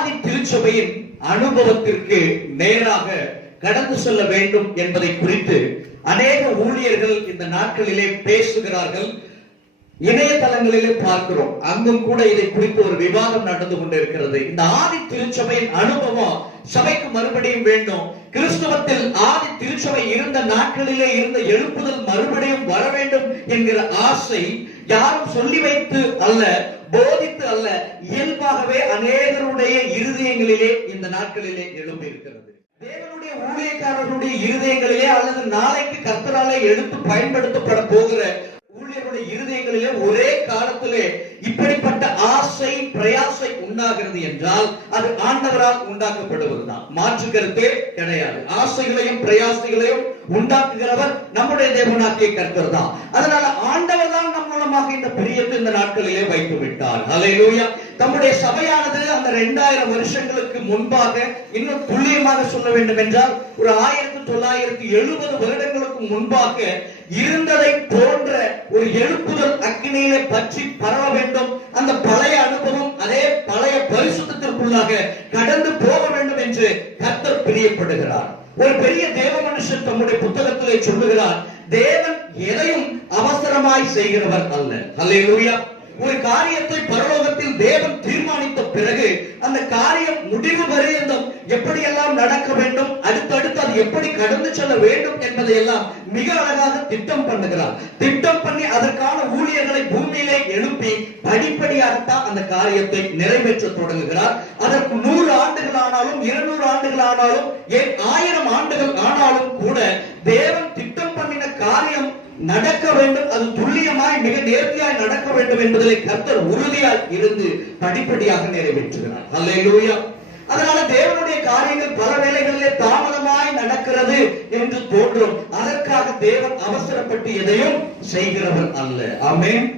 ஆதி திருச்சபையின் அனுபவத்திற்கு நேராக கடந்து செல்ல வேண்டும் என்பதை குறித்து அநேக ஊழியர்கள் இந்த நாட்களிலே பேசுகிறார்கள். இணையதளங்களிலே பார்க்கிறோம், அங்கும் கூட இதை குறித்து ஒரு விவாதம் நடந்து கொண்டிருக்கிறது. இந்த ஆதி திருச்சபையின் அனுபவம் சபைக்கு மறுபடியும் வேண்டும். கிறிஸ்தவத்தில் ஆதி திருச்சபை இருந்த நாட்களிலே இருந்த எழுப்புதல் மறுபடியும் வர வேண்டும் என்கிற ஆசை யாரும் சொல்லி வைத்து அல்ல, போதித்து அல்ல, இயல்பாகவே அநேகருடைய இருதயங்களிலே இந்த நாட்களிலே எழும்பி இருக்கிறது. தேவனுடைய ஊழியக்காரர்களுடைய இருதயங்களிலே அல்லது நாளைக்கு கர்த்தராலே எடுத்து பயன்படுத்தப்பட போகிற ஊழியருடைய இருதயங்களிலே ஒரே காலத்திலே இப்படிப்பட்ட ஆசை பிரயாசை உண்டாகிறது என்றால் அது ஆண்டவரால் உண்டாக்கப்படுவதுதான், மாற்று கருத்தே கிடையாது. ஆசைகளையும் பிரயாசைகளையும் உண்டாக்குகிறவர் நம்முடைய தேவனாகிய கர்த்தர் தான். அதனால ஆண்டவர் தான் நம் மூலமாக இந்த பிரியத்தை இந்த நாட்களிலே வைத்து விட்டார். ஹல்லேலூயா. தம்முடைய சபையானது அந்த 2000 வருஷங்களுக்கு முன்பாக, இன்னும் துல்லியமாக சொல்ல வேண்டும் என்றால் ஒரு 1970 வருடங்களுக்கு முன்பாக இருந்ததை போன்ற ஒரு எழுப்புதல் அக்கினியிலே பற்றி பரவ வேண்டும். அந்த பழைய அனுபவம் அதே பழைய பரிசுத்தத்திற்குள்ளாக கடந்து போக வேண்டும் என்று கர்த்தர் பிரியப்படுகிறார். ஒரு பெரிய தேவ மனுஷன் தம்முடைய புத்தகத்திலே சொல்லுகிறார், தேவன் எதையும் அவசரமாய் செய்கிறவர் அல்ல. ஹல்லேலூயா. ஒரு காரியத்தை பரலோகத்தில் தேவன் தீர்மானித்த பிறகு அந்த காரியம் முடிவு பரியந்தம் எப்படியெல்லாம் நடக்க வேண்டும், அடுத்தடுத்து அது எப்படி கடந்து செல்ல வேண்டும் என்பதை எல்லாம் மிக அழகாக திட்டம் பண்ணுகிறார். திட்டம் பண்ணி அதற்கான ஊழியர்களை பூமியிலே எழுப்பி படிப்படியாகத்தான் அந்த காரியத்தை நிறைவேற்ற தொடங்குகிறார். அதற்கு 100 ஆண்டுகள் ஆனாலும் 200 ஆண்டுகள் ஆனாலும் ஏன் 1000 ஆண்டுகள் ஆனாலும் கூட தேவன் திட்டம் பண்ணின காரியம் நடக்க வேண்டும், அது துல்லியமாய் மிக நேர்த்தியாய் நடக்க வேண்டும் என்பதிலே கர்த்தர் உறுதியாய் இருந்து படிப்படியாக நிறைவேற்றுகிறார். ஹல்லேலூயா. அதனால தேவனுடைய காரியங்கள் பல வேளைகளிலே தாமதமாய் நடக்கிறது என்று தோன்றும். அதற்காக தேவன் அவசரப்பட்டு எதையும் செய்கிறவர் அல்ல. ஆமென்.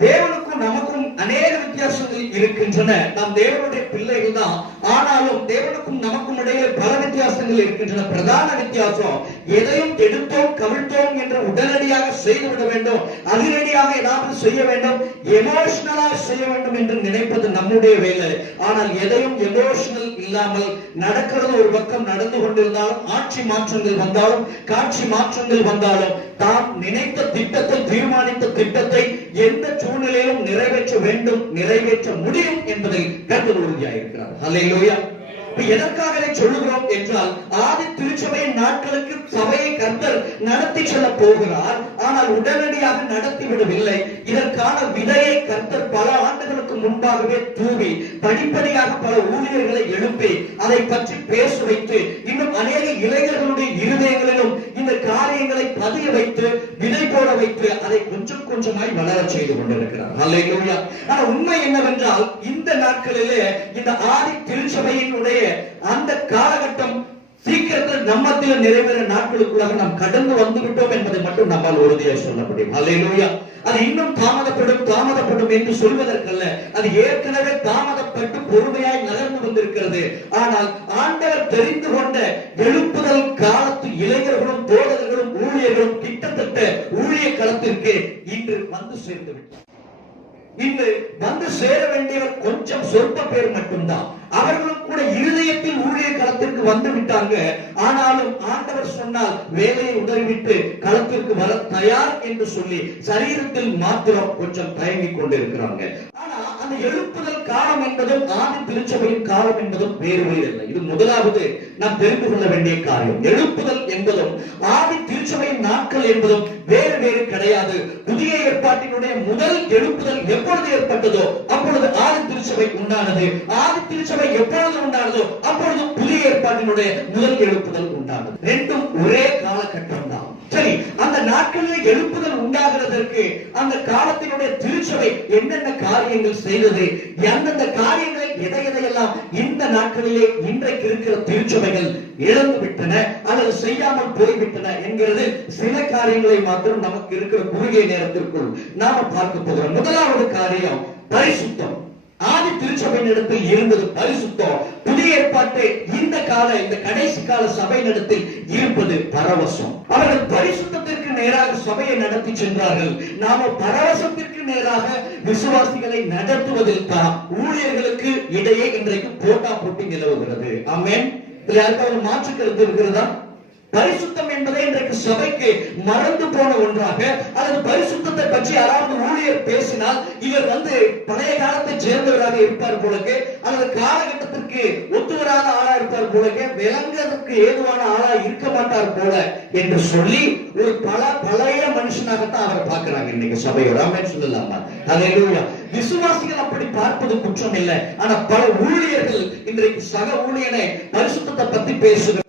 தேவனுக்கும் நமக்கும் அநேக வித்தியாசங்கள் இருக்கின்றன. நாம் தேவனுடைய பிள்ளைகள் தான். ஆனாலும் தேவனுக்கும் நமக்கும் இடையே பல வித்தியாசங்கள் இருக்கின்றன. பிரதான வித்தியாசம், எதையும் எடுத்தோம் கவிழ்த்தோம் என்று உடனடியாக செய்துவிட வேண்டும், அதிரடியாக ஏதாவது செய்ய வேண்டும், எமோஷனலா செய்ய வேண்டும் என்று நினைப்பது நம்முடைய வேலை. ஆனால் எதையும் எமோஷனல் இல்லாமல் நடக்கிறது ஒரு பக்கம் நடந்து கொண்டிருந்தாலும், ஆட்சி மாற்றங்கள் வந்தாலும், காட்சி மாற்றங்கள் வந்தாலும், தாம் நினைத்த திட்டத்தை, தீர்மானித்த திட்டத்தை எந்த சூழ்நிலையிலும் நிறைவேற்ற வேண்டும், நிறைவேற்ற முடியும் என்பதில் கர்த்தர் உறுதியாயிருக்கிறார். ஹல்லேலூயா. எதற்காக சொல்லுகிறோம் என்றால், ஆதி திருச்சபையின் நாட்களுக்கு சபையை கர்த்தர் நடத்தி செல்ல போகிறார். ஆனால் உடனடியாக நடத்தி விடவில்லை. இதற்கான விதையை கர்த்தர் பல ஆண்டுகளுக்கு முன்பாகவே தூவி படிப்படியாக பல ஊழியர்களை எழுப்பி அதை பற்றி பேச வைத்து, இன்னும் அநேக இளைஞர்களுடைய இருதயங்களிலும் இந்த காரியங்களை பதிய வைத்து, விதை போட வைத்து, அதை கொஞ்சம் கொஞ்சமாய் வளர செய்து கொண்டிருக்கிறார். ஹல்லேலூயா. ஆனால் உண்மை என்னவென்றால், இந்த நாட்களிலே இந்த ஆதி திருச்சபையினுடைய அந்த காலகட்டம் சீக்கிரத்தில் நம்மத்தில் நிறைவேற நாட்களுக்குள்ளாக நாம் கடந்து வந்து விட்டோம் என்பதை மட்டும் நம்மால் உறுதியாக சொல்ல முடியும். ஹல்லேலூயா. அது இன்னும் தாமதப்படும் என்று சொல்வதற்கல்ல, அது ஏற்கனவே தாமதப்பட்டு பொறுமையாய் நகர்ந்து வந்திருக்கிறது. ஆனால் ஆண்டவர் தெரிந்து கொண்ட எழுப்புதல் காலத்து இளைஞர்களும் போதகர்களும் ஊழியர்களும் கிட்டத்தட்ட ஊழிய களத்திற்கு இன்று வந்து சேர்ந்து விட்டார். இன்று வந்து சேர வேண்டியவர் கொஞ்சம் சொற்ப பேர் மட்டும்தான். அவர்களும் கூட இருதயத்தில் ஊழிய களத்திற்கு வந்து விட்டாங்க. ஆனாலும் ஆண்டவர் சொன்னால் வேலையை உதறிவிட்டு களத்திற்கு வர தயார் என்று சொல்லி சரீரத்தில் மாத்திரம் கொஞ்சம் தயங்கிக் கொண்டிருக்கிறாங்க. ஆனா அந்த எழுப்புதல் காலம் என்பதும் ஆதி திருச்சபையின் காலம் என்பதும் வேறு வேறு இல்லை. இது முதலாவது நாம் தெரிந்து கொள்ள வேண்டிய காரியம். எழுப்புதல் என்பதும் ஆதி திருச்சபையின் நாட்கள் என்பதும் வேறு வேறு கிடையாது. புதிய ஏற்பாட்டினுடைய முதல் எழுப்புதல் எப்பொழுது ஏற்பட்டதோ அப்பொழுது ஆதி திருச்சபை உண்டானது. ஆதி திருச்சபை எப்பொழுது உண்டானதோ அப்பொழுது புதிய ஏற்பாட்டினுடைய முதல் எழுப்புதல் உண்டானது. ரெண்டும் ஒரே காலகட்டம் தான். சரி, அந்த நாட்களில் எழுப்புதல் உண்டாகிறதற்கு அந்த காலத்தினுடைய திருச்சபை என்னென்ன காரியங்கள் செய்தது, எந்தெந்த காரியங்களை எதையெல்லாம் இந்த நாட்களிலே இன்றைக்கு இருக்கிற திருச்சபைகள் இழந்து விட்டன அல்லது செய்யாமல் போய்விட்டன என்கிறது சில காரியங்களை மாத்திரம் நமக்கு இருக்கிற குறுகிய நேரத்திற்குள் நாம பார்க்க போகிறோம். முதலாவது காரியம் பரிசுத்தம். ஆதி திருச்சபையின் இடத்தில் இருந்தது பரிசுத்தம். புதிய புதிய ஏற்பாட்டு இந்த கடைசி கால சபை நடத்தில் இருப்பது பரவசம். அவர்கள் பரிசுத்தத்திற்கு நேராக சபையை நடத்தி சென்றார்கள். நாம பரவசத்திற்கு நேராக விசுவாசிகளை நடத்துவதில் தான் ஊழியர்களுக்கு இடையே இன்றைக்கு போட்டா போட்டி நிலவுகிறது. ஆமென். இதுல யாருக்காவது மாற்று கருத்து இருக்கிறதா? பரிசுத்தம் என்பதை இன்றைக்கு சபைக்கு மறந்து போன ஒன்றாக, அல்லது பரிசுத்தத்தை பற்றி யாராவது ஊழியர் பேசினால் இவர் பழைய காலத்தை சேர்ந்தவராக இருப்பார் போலக்கு, அல்லது காலகட்டத்திற்கு ஒத்துவராத ஆளா இருப்பார் போலக்கு, விளங்குவதற்கு ஏதுவான ஆளா இருக்க மாட்டார் போல என்று சொல்லி ஒரு பழைய மனுஷனாகத்தான் அவரை பார்க்கிறாங்க இன்னைக்கு சபையோட. ஆமென் சொல்லலாமா? அல்லேலூயா. விசுவாசிகள் அப்படி பார்ப்பது குற்றம் இல்லை. ஆனா பல ஊழியர்கள் இன்றைக்கு சக ஊழியனை பரிசுத்தத்தை பத்தி பேசுகிறார்,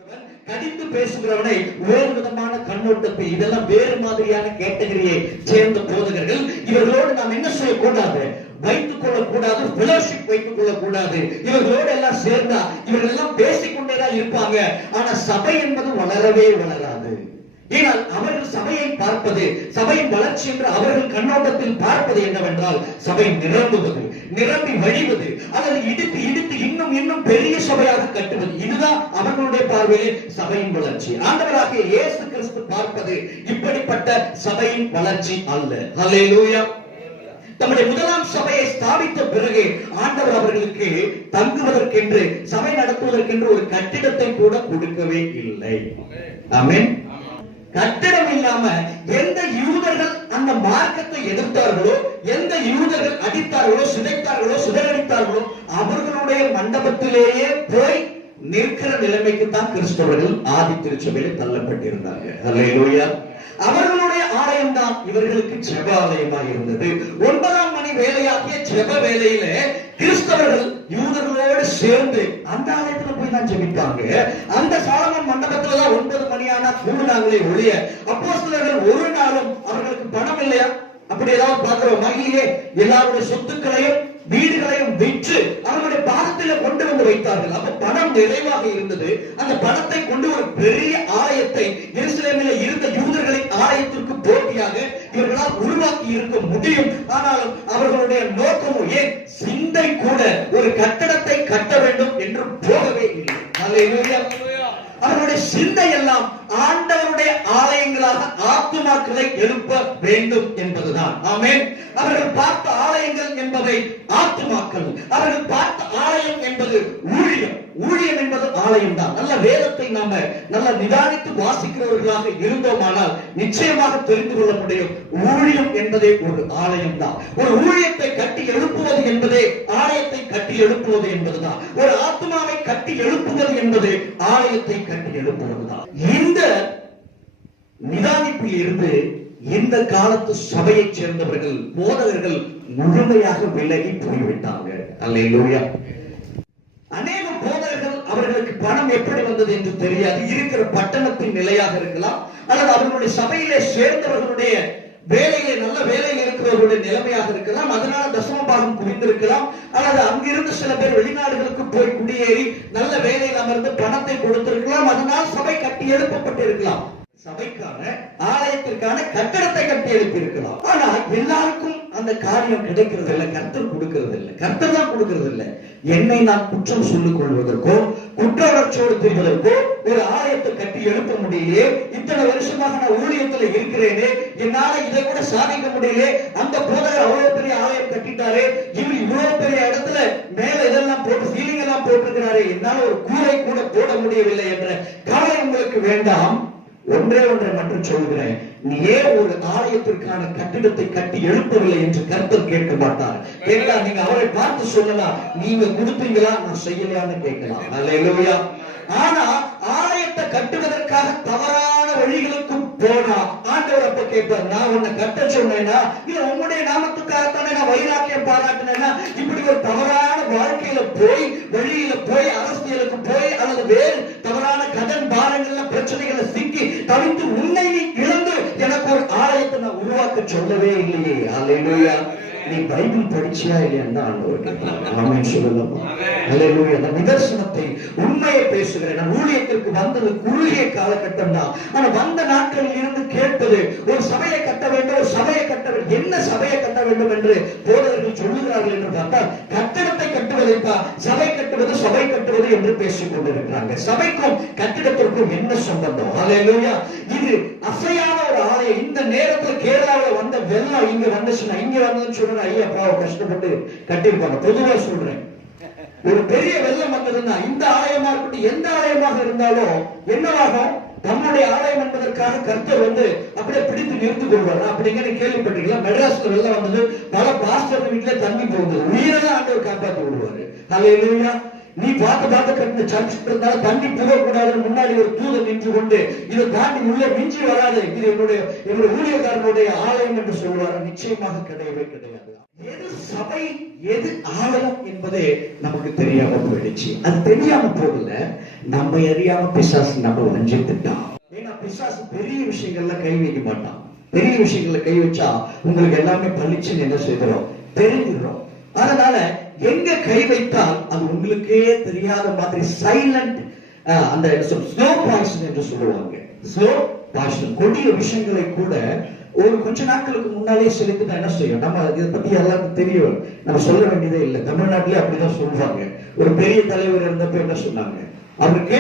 கடிந்து பேசுகிறவனை வேறு விதமான கண்ணோட்டத்தை, இதெல்லாம் வேறு மாதிரியான கேட்டகரியை சேர்ந்த போதகர்கள். இவர்களோடு நாம் என்ன செய்யக்கூடாது? வைத்துக் கொள்ளக்கூடாது, ஃபெலோஷிப் வைத்துக் கொள்ளக்கூடாது. இவர்களோடு எல்லாம் சேர்ந்தா இவர்கள் எல்லாம் பேசிக்கொண்டேதான் இருப்பாங்க. ஆனா சபை என்பது வளரவே வளராது. ஏனால் அவர்கள் சபையை பார்ப்பது, சபையின் வளர்ச்சி என்று அவர்கள் கண்ணோட்டத்தில் பார்ப்பது என்னவென்றால் சபை நிரம்புவது, நிரம்பி வழிவது, அல்லது இடித்து இடித்து இன்னும் இன்னும் பெரிய சபையாக கட்டுவது. இதுதான் அவர்களுடைய பார்வையில் சபையின் வளர்ச்சி. ஆண்டவராகிய இயேசு கிறிஸ்து பார்ப்பது இப்படிப்பட்ட சபையின் வளர்ச்சி அல்ல. ஹல்லேலூயா. தம்முடைய முதலாம் சபையை ஸ்தாபித்த பிறகு ஆண்டவர் அவர்களுக்கு தங்குவதற்கென்று, சபை நடத்துவதற்கென்று ஒரு கட்டிடத்தை கூட கொடுக்கவே இல்லை. ஆமென். கட்டிடம் இல்லாம எந்த யூதர்கள் அந்த மார்க்கத்தை எதிர்த்தார்களோ, எந்த யூதர்கள் அடித்தார்களோ, சிதைத்தார்களோ, சிதறடித்தார்களோ அவர்களுடைய மண்டபத்திலேயே போய் நிற்கிற நிலைமைக்கு தான் கிறிஸ்தவர்கள் ஆதி திருச்சபையிலே தள்ளப்பட்டிருந்தார்கள். அல்லேலூயா. அவர்களுடைய ஆலயம் தான் இவர்களுக்கு ஜெப ஆலயமாக இருந்தது. 9ஆம் மணி வேலையாகிய ஜெப வேலையில கிறிஸ்தவர்கள் யூதர்களோடு சேர்ந்து அந்த ஆலயத்துல போய் தான் ஜெபிப்பாங்க. அந்த சாலமன் மண்டபத்துல தான் 9 மணியானா கூடுனாங்களே ஒழிய அப்போஸ்தலர்கள் ஒரு நாளும் அவர்களுக்கு பணம் இல்லையா? அப்படி ஏதாவது பார்க்கிறோமா? இல்லையே. எல்லாருடைய சொத்துக்களையும் வீடுகளையும் விற்று அவர்களுடைய பாதத்தில கொண்டு வந்து வைத்தார்கள். அப்ப பணம் நிறைவாக இருந்தது. அந்த பணத்தை கொண்டு ஒரு பெரிய ஆலயத்தை எருசலேமில் இருந்த யூதர்களின் ஆலயத்திற்கு போட்டியாக இவர்களால் உருவாக்கி இருக்க முடியும். ஆனாலும் அவர்களுடைய நோக்கமும் ஏன் சிந்தை கூட ஒரு கட்டடத்தை கட்ட வேண்டும் என்று போகவே இல்லை. அல்லேலூயா. அவர்களுடைய சிந்தை எல்லாம் ஆண்டவருடைய ஆலயங்களாக ஆத்துமாக்களை எழுப்ப வேண்டும் என்பதுதான். ஆமென். அவர்கள் பார்த்த ஆலயங்கள் என்பவை ஆத்துமாக்கள். அவர்கள் பார்த்த ஆலயம் என்பது ஊழியம். ஊழியம் என்பது ஆலயம் தான். நல்ல வேதத்தை நாம நல்ல நிதானித்து வாசிக்கிறவர்களாக இருந்தோமானால் நிச்சயமாக தெரிந்து கொள்ள முடியும். ஊழியம் என்பதே ஒரு ஆலயம் தான். ஒரு ஊழியத்தை கட்டி எழுப்புவது என்பதே ஆலயத்தை கட்டி எழுப்புவது என்பதுதான். ஒரு ஆத்மாவை கட்டி எழுப்புவது என்பது ஆலயத்தை கட்டி எழுப்புவதுதான். இந்த நிதானிப்பில் இருந்து இந்த காலத்து சபையை சேர்ந்தவர்கள், போதகர்கள் முழுமையாக விலகி போய்விட்டாங்க. அல்லேலூயா. அநேக போதகர்கள் அவர்களுக்கு பணம் எப்படி வந்தது என்று தெரியாது. இருக்கிற பட்டணத்தின் நிலையாக இருக்கலாம், அல்லது அவர்களுடைய சபையிலே சேர்ந்தவர்களுடைய வேலையிலே நல்ல வேலையில் இருக்கிறவர்களுடைய நிலைமையாக இருக்கலாம். அதனால தசம பாகம் குவிந்திருக்கலாம், அல்லது அங்கிருந்து சில பேர் வெளிநாடுகளுக்கு போய் குடியேறி நல்ல வேலையில் அமர்ந்து பணத்தை கொடுத்திருக்கலாம். அதனால் சபை கட்டி எழுப்பப்பட்டிருக்கலாம். சபைக்கான ஆலயத்திற்கான கட்டடத்தை கட்டி எழுப்பி இருக்கலாம். ஆனா எல்லாருக்கும் அந்த காரியம் கிடைக்கிறது இல்லை. கர்த்தர் கொடுக்கிறது இல்லை. கர்த்தர் தான் கொடுக்கிறது இல்லை. என்னை நான் குற்றம் சொல்லிக் கொள்வதற்கோ, குற்ற உணர்ச்சியோடு தெரிவதற்கோ ஒரு ஆலயத்தை கட்டி எழுப்ப முடியலையே, இத்தனை வருஷமாக நான் ஊழியத்துல இருக்கிறேனே, என்னால இதை கூட சாதிக்க முடியலையே, அந்த போதகர் அவ்வளவு பெரிய ஆலயம் கட்டிட்டாரே, இவர் இவ்வளவு பெரிய இடத்துல மேல இதெல்லாம் போட்டு சீலிங் எல்லாம் போட்டிருக்கிறாரே, என்னால ஒரு கூரை கூட போட முடியவில்லை என்ற கவலை உங்களுக்கு வேண்டாம். ஒன்றே ஒன்றை மட்டும் சொல்கிறேன். நீ ஏன் ஒரு ஆலயத்திற்கான கட்டிடத்தை கட்டி எழுப்பவில்லை என்று கர்த்தர் கேட்க மாட்டார். கேட்டா நீங்க அவரை பார்த்து சொல்லலாம், நீங்க கொடுத்தீங்களா, நான் செய்யலையான்னு கேட்கலாம். அல்லேலூயா. ஆனா ஆலயத்தை கட்டுவதற்காக தவறான வழிகளுக்கு போனா ஆண்டவர் அப்ப கேட்பார், நான் உன்னை கட்ட சொன்னேன்னா, இல்ல உங்களுடைய நாமத்துக்காகத்தானே நான் வைராக்கியம் பாராட்டினேன்னா, இப்படி ஒரு தவறான வாழ்க்கையில போய், வழியில போய், அரசியலுக்கு போய், அல்லது வேறு தவறான கடன் பாரங்கள்ல பிரச்சனைகளை சிக்கி தவித்து உன்னை இழந்து எனக்கு ஒரு ஆலயத்தை நான் உருவாக்க சொல்லவே இல்லையே. அல்லேலூயா. நீ பைபிள் படிச்சியா இல்லையா ஆண்டவர் கேட்கிறார். ஆமென் சொல்லலாமா? அல்லேலூயா. நான் நிதர்சனத்தை உண்மையை பேசுகிறேன். நான் ஊழியத்திற்கு வந்தது குறுகிய காலகட்டம் தான். ஆனா வந்த நாட்களில் இருந்து கேட்பது, ஒரு சபையை கட்ட வேண்டும், ஒரு சபையை கட்ட வேண்டும். என்ன சபையை கட்ட வேண்டும் என்று போதகர்கள் சொல்லுகிறார்கள் என்று பார்த்தால், கட்டடத்தை கட்டுவதைத்தான் சபை கட்டுவது சபை கட்டுவது என்று பேசிக் கொண்டிருக்கிறாங்க. சபைக்கும் கட்டிடத்திற்கும் என்ன சம்பந்தம்? ஹல்லேலூயா. இது அசையான ஒரு ஆலயம். இந்த நேரத்தில் கேரளாவில் வந்த வெள்ளம் இங்க வந்துச்சுன்னா, இங்க வந்ததுன்னு சொல்ற ஐயா அப்பாவை கஷ்டப்பட்டு கட்டியிருப்பாங்க. பொதுவா சொல்றேன், ஒரு பெரிய வெள்ளம் வந்ததுன்னா இந்த ஆலயமா இருக்கட்டும் எந்த ஆலயமாக இருந்தாலும் என்னவாகும்? நம்முடைய ஆலயம் என்பதற்காக கர்த்தர் அப்படியே பிடித்து நிறுத்திக் கொள்வார். அப்படிங்கிற கேள்விப்பட்டீங்களா? மெட்ராஸ்ல வெள்ளம் வந்தது, பல பாஸ்டர் வீட்டுல தண்ணி போகுது, உயிரெல்லாம் ஆண்டவர் காப்பாற்றி விடுவாரு. ஹல்லேலூயா. நீ பார்த்து கட்டின சர்ச் இருந்தாலும் தண்ணி போகக்கூடாதுன்னு முன்னாடி ஒரு தூதர் நின்று கொண்டு இதை தாண்டி உள்ள மிஞ்சி வராது, இது என்னுடைய ஊழியக்காரனுடைய ஆலயம் என்று சொல்வார். நிச்சயமாக கிடையவே கிடையாது. எது சபை எது ஆலயம் என்பதே நமக்கு தெரியாம போயிடுச்சு. அது தெரியாம போகல, நம்ம அறியாம பிசாசு நம்ம வஞ்சித்துட்டான். ஏன்னா பிசாசு பெரிய விஷயங்கள்ல கை வைக்க மாட்டான். பெரிய விஷயங்கள்ல கை வச்சா உங்களுக்கு எல்லாமே பளிச்சுன்னு என்ன செய்கிறோம் தெரிஞ்சிடும். அதனால எங்க கை வைத்தால் அது உங்களுக்கே தெரியாத மாதிரி சைலண்ட், அந்த ஸ்லோ பாய்சன் என்று சொல்லுவாங்க. ஸ்லோ பாய்சன், கொடிய விஷயங்களை கூட ஒரு கொஞ்ச நாட்களுக்கு முன்னாலே செலுத்தினா என்ன செய்யும்? நம்ம இதை பத்தி எல்லாருக்கும் தெரியும், நம்ம சொல்ல வேண்டியதே இல்லை. தமிழ்நாட்டிலே அப்படிதான் சொல்றாங்க. ஒரு பெரிய தலைவர் இருந்தப்ப என்ன சொன்னாங்க? அவருக்கு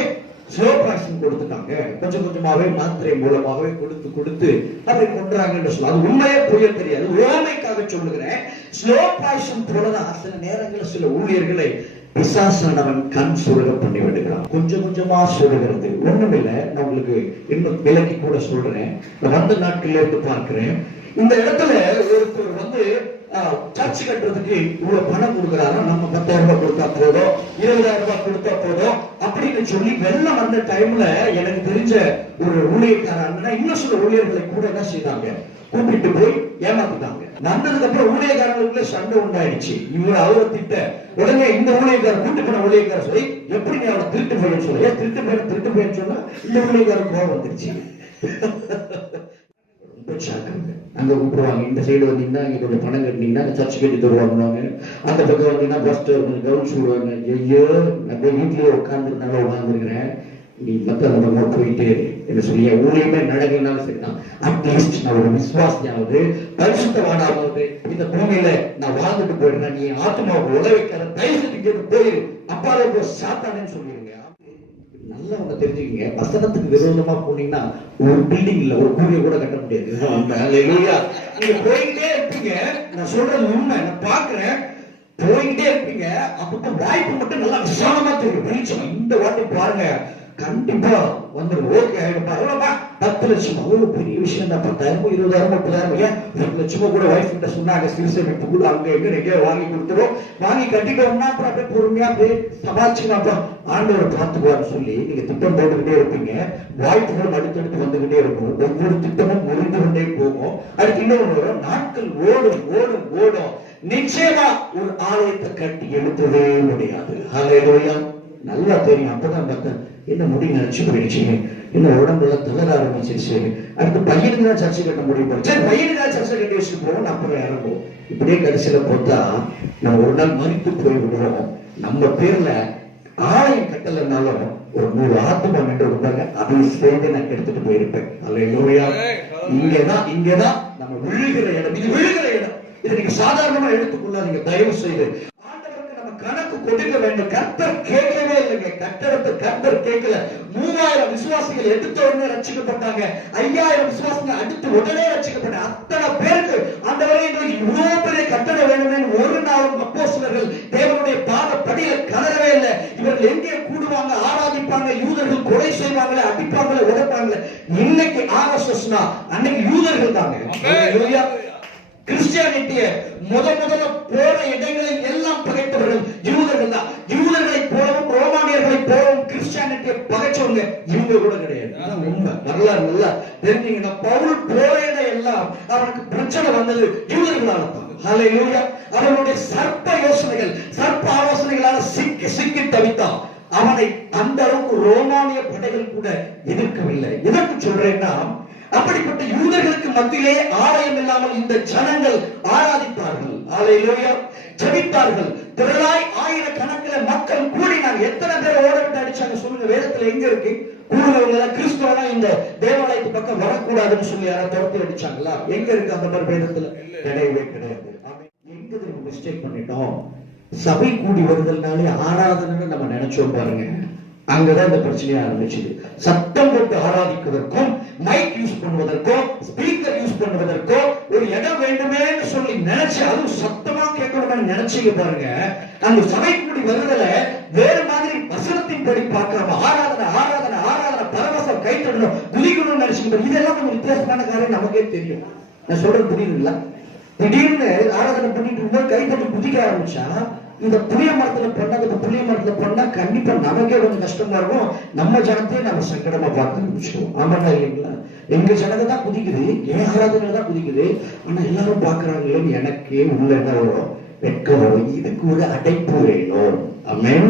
ஸ்லோ பாய்சன் கொடுத்துட்டாங்க, கொஞ்சம் கொஞ்சமாவே மாத்திரை மூலமாகவே கொடுத்து அவரை கொன்றாங்கன்னு சொல்லுவாங்க. அது உண்மையே புரிய தெரியாது, ஓமைக்காக சொல்லுகிறேன். ஸ்லோ பாய்சன் போலதான் சில நேரங்களில் சில ஊழியர்களை பிசாசானவன் கண் சுருக பண்ணி விடுகிறான். கொஞ்சம் கொஞ்சமா சுருகிறது. ஒண்ணுமில்லை, நான் உங்களுக்கு இன்னும் விலக்கி கூட சொல்றேன். வந்த நாட்கள்ல இருந்து பார்க்கிறேன், இந்த இடத்துல ஒருத்தர் சர்ச் கட்டுறதுக்கு இவ்வளவு பணம் கொடுக்குறாரோ, நம்ம 10,000 ரூபாய் கொடுத்தா போதும், 20,000 ரூபாய் கொடுத்தா போதும் அப்படின்னு சொல்லி வெள்ளம் வந்த டைம்ல எனக்கு தெரிஞ்ச ஒரு ஊழியக்கார அண்ணா இன்னும் சில ஊழியர்களை கூட என்ன செய்தாங்க, கூப்பிட்டு போய் ஏமாத்திட்டாங்க. நடந்ததுக்கு அப்புறம் ஊழியக்காரங்களுக்குள்ள சண்டை உண்டாயிடுச்சு. இவங்க அவரை திட்ட உடனே இந்த ஊழியக்காரர் கூட்டு போன ஊழியக்காரர் சொல்லி எப்படி நீ அவனை திருட்டு போயின்னு சொல்ல, திருட்டு போயின்னு சொன்னா இந்த ஊழியக்காரர் கோவம் வந்துருச்சு. அங்க கூப்பிடுவாங்க, இந்த சைடு வந்தீங்கன்னா இங்க கொஞ்சம் பணம் கட்டினீங்கன்னா சர்ச் கட்டி தருவாங்க, அந்த பக்கம் வந்தீங்கன்னா பஸ் கொஞ்சம் கவனிச்சு விடுவாங்க. ஐயோ நம்ம வீட்லயே உட்காந்துருந்தாலும் உட்காந்துருக்கிறேன், நீ மத்த நம்ம போயிட்டு என்ன சொல்லி ஊழியமே நடக்கலனாலும் சரிதான், அட்லீஸ்ட் நான் ஒரு விசுவாசியாவது பரிசுத்தவானாவது இந்த பூமியில நான் வாழ்ந்துட்டு போயிடுறேன், நீ ஆத்மாவுக்கு உதவிக்கார தயவுக்கு போயிரு, அப்பாலே போ சாத்தானேன்னு சொல்லிடுங்க. நல்லா அவங்க தெரிஞ்சுக்கீங்க, வசனத்துக்கு விரோதமா போனீங்கன்னா ஒரு பில்டிங் இல்ல, ஒரு கூடிய கூட கட்ட முடியாது. நீங்க போயிட்டே இருப்பீங்க, நான் சொல்றது உண்மை, நான் பாக்குறேன், போயிட்டே இருப்பீங்க. அப்ப வாய்ப்பு மட்டும் நல்லா விசாலமா தெரியும், வெளிச்சம். இந்த வாட்டி பாருங்க கண்டிப்பா வந்துடும். ஓகே ஆயிடுப்பா, எவ்வளவுப்பா? 10 லட்சம். அவ்வளவு பெரிய விஷயம் தான். 10,000 20,000 30,000 ஏன் 2 லட்சமா கூட வைஃப் கிட்ட சொன்னாங்க, சிறுசேமிப்பு கூட அங்க எங்க வாங்கி கொடுத்துரும், வாங்கி கட்டிட்டோம்னா அப்புறம் அப்படியே பொறுமையா அப்படியே சமாளிச்சுக்கலாம், அப்புறம் ஆண்டவரை பார்த்துக்குவான்னு சொல்லி நீங்க திட்டம் போட்டுக்கிட்டே இருப்பீங்க. வாய்ப்புகளும் அடுத்தடுத்து வந்துகிட்டே இருக்கும். ஒவ்வொரு திட்டமும் முறிந்து கொண்டே போகும். அதுக்கு இன்னொன்று வரும், நாட்கள் ஓடும் ஓடும் ஓடும். நிச்சயமா ஒரு ஆலயத்தை கட்டி எழுப்பவே முடியாது. ஹல்லேலூயா. நல்லா தெரியும். அப்பதான் பார்த்தேன், என்ன முடி நினைச்சு போயிடுச்சு, என்ன உடம்புல தளர ஆரம்பிச்சிருச்சு, அடுத்து பையனுக்கு தான் சர்ச்சை கட்ட முடியும், சரி பையனுக்கு தான் சர்ச்சை கட்டி வச்சுட்டு போவோம், அப்புறம் இறங்கும். இப்படியே கடைசியில பார்த்தா நம்ம ஒரு நாள் மறித்து போய் விடுவோம். நம்ம பேர்ல ஆலயம் கட்டலைன்னாலும் ஒரு 100 ஆத்மா நின்று விட்டாங்க, அதையும் சேர்ந்து நான் எடுத்துட்டு போயிருப்பேன். அல்லேலூயா. இங்கதான் நம்ம விழுகிற இடம், இது விழுகிற இடம். இதை நீங்க சாதாரணமா எடுத்துக்கொள்ளாதீங்க தயவு செய்து. கணக்கு கொடுக்க வேண்டும். கர்த்தர் கேட்கவே இல்லைங்க. கர்த்தர் கேட்கல. 3000 விசுவாசிகள் எடுத்த உடனே ரட்சிக்கப்பட்டாங்க. 5000 விசுவாசிகள் அடுத்து உடனே ரட்சிக்கப்பட்டாங்க. அத்தனை பேருக்கு அந்த வரைக்கும் இவ்வளவு பெரிய கட்டணம் வேணும்னு ஒரு நாளும் அப்போஸ்தலர்கள் தேவனுடைய பாதப்படியில கலரவே இல்லை. இவர்கள் எங்கே கூடுவாங்க, ஆராதிப்பாங்க, யூதர்கள் கொலை செய்வாங்களே, அடிப்பாங்களே, உடைப்பாங்களே. இன்னைக்கு ஆர்எஸ்எஸ்னா அன்னைக்கு யூதர்கள் தாங்க. கிறிஸ்டியானிட்டிய முதல்ல போற இடங்களில் எல்லாம் பகைத்தவர்கள் யூதர்கள் தான். யூதர்களை போலவும் ரோமானியர்களை போலவும் கிறிஸ்டியானிட்டியை பகைச்சவங்க இவங்க கூட கிடையாது. உண்மை வரலாறு நல்லா தெரிஞ்சீங்கன்னா, பவுல் போற இடம் எல்லாம் அவனுக்கு பிரச்சனை வந்தது யூதர்களால தான். ஹல்லேலூயா. அவனுடைய சர்ப்ப யோசனைகள், சர்ப்ப ஆலோசனைகளால சிக்கி தவித்தான். அவனை அந்த அளவுக்கு ரோமானிய படைகள் கூட எதிர்க்கவில்லை. எதற்கு சொல்றேன்னா, அப்படிப்பட்ட யூதர்களுக்கு மத்தியிலே ஆலயம் இல்லாமல் இந்த ஜனங்கள் ஆராதித்தார்கள், அல்லேலூயா, ஜெபித்தார்கள். திரளாய் ஆயிரக்கணக்கில் மக்கள் கூடினாங்க. எத்தனை பேர் ஓட விட்டு அடிச்சாங்க சொல்லுங்க? வேதத்துல எங்க இருக்கு? கூடுதவங்க கிறிஸ்தவனா இந்த தேவாலயத்து பக்கம் வரக்கூடாதுன்னு சொல்லி யாராவது துரத்தி அடிச்சாங்களா? எங்க இருக்கு அந்த மாதிரி வேதத்துல? கிடையவே கிடையாது. எங்க மிஸ்டேக் பண்ணிட்டோம்? சபை கூடி வருதல்னாலே ஆராதனைன்னு நம்ம நினைச்சோம் பாருங்க, அங்கதான் இந்த பிரச்சனையா ஆரம்பிச்சது. சத்தம் போட்டு ஆராதிப்பதற்கும், மைக் யூஸ் பண்ணுவதற்கும், ஸ்பீக்கர் யூஸ் பண்ணுவதற்கும் ஒரு இடம் வேண்டுமே சொல்லி நினைச்சு, அதுவும் சத்தமா கேட்கணும்னு நினைச்சீங்க பாருங்க. அந்த சபை கூடி வருதல வேற மாதிரி வசனத்தின் படி பார்க்கிறோம். ஆராதனை ஆராதனை ஆராதனை, பரவசம், கை தட்டணும், குதிக்கணும்னு நினைச்சுக்கிட்டோம். இதெல்லாம் கொஞ்சம் வித்தியாசமான காரியம் நமக்கே தெரியும். நான் சொல்றது புரியுதுங்களா? திடீர்னு ஆராதனை பண்ணிட்டு இருக்கும்போது கை தட்டி குதிக்க ஆரம்பிச்சா, இந்த புளிய மரத்துல பண்ண புளிய மரத்துல பண்ணா கண்டிப்பா நமக்கே கொஞ்சம் கஷ்டமா இருக்கும். நம்ம ஜனத்தையே நம்ம சங்கடமா பார்க்க ஆரம்பிச்சிடும். ஆமாண்டா இல்லைங்களா? எங்க ஜனங்க தான் குதிக்குது, என் ஆராதனை தான் குதிக்குது, ஆனா எல்லாரும் பாக்குறாங்களேன்னு எனக்கே உள்ள என்ன வரும்? வெட்கம் வரும். இதுக்கு ஒரு அடைப்பு வேணும். ஆமென்.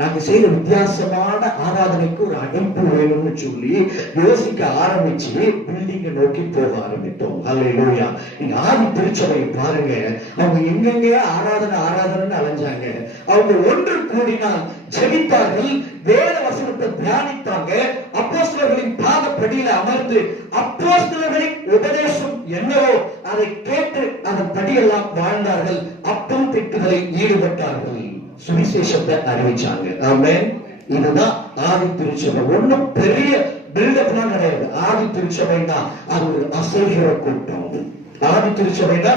நாங்க செய்த வித்தியாசமான ஆராதனைக்கு ஒரு அடைப்பு வேணும்னு சொல்லி யோசிக்க ஆரம்பிச்சு பில்டிங்கை நோக்கி போக ஆரம்பித்தோம். அல்லேலூயா. நீங்க ஆதி திருச்சபையை பாருங்க, அவங்க எங்கெங்க ஆராதனை ஆராதனைன்னு அலைஞ்சாங்க. அவங்க ஒன்று கூடினால் ஜெபித்தார்கள், வேத வசனத்தை தியானித்தாங்க, அப்போஸ்தலர்களின் பாதப்படியில அமர்ந்து அப்போஸ்தலர்களின் உபதேசம் என்னவோ அதை கேட்டு அதன் படியெல்லாம் வாழ்ந்தார்கள். அப்பம் திட்டுதலை ஈடுபட்டார்கள், சுவிசேஷத்தை அறிவிச்சாங்க. ஆமென். இதுதான் ஆதி திருச்சபை. ஒண்ணும் பெரிய பில்டப்லாம் கிடையாது. ஆதி திருச்சபைனா அது ஒரு அசைகிற கூட்டம். ஆதி திருச்சபைனா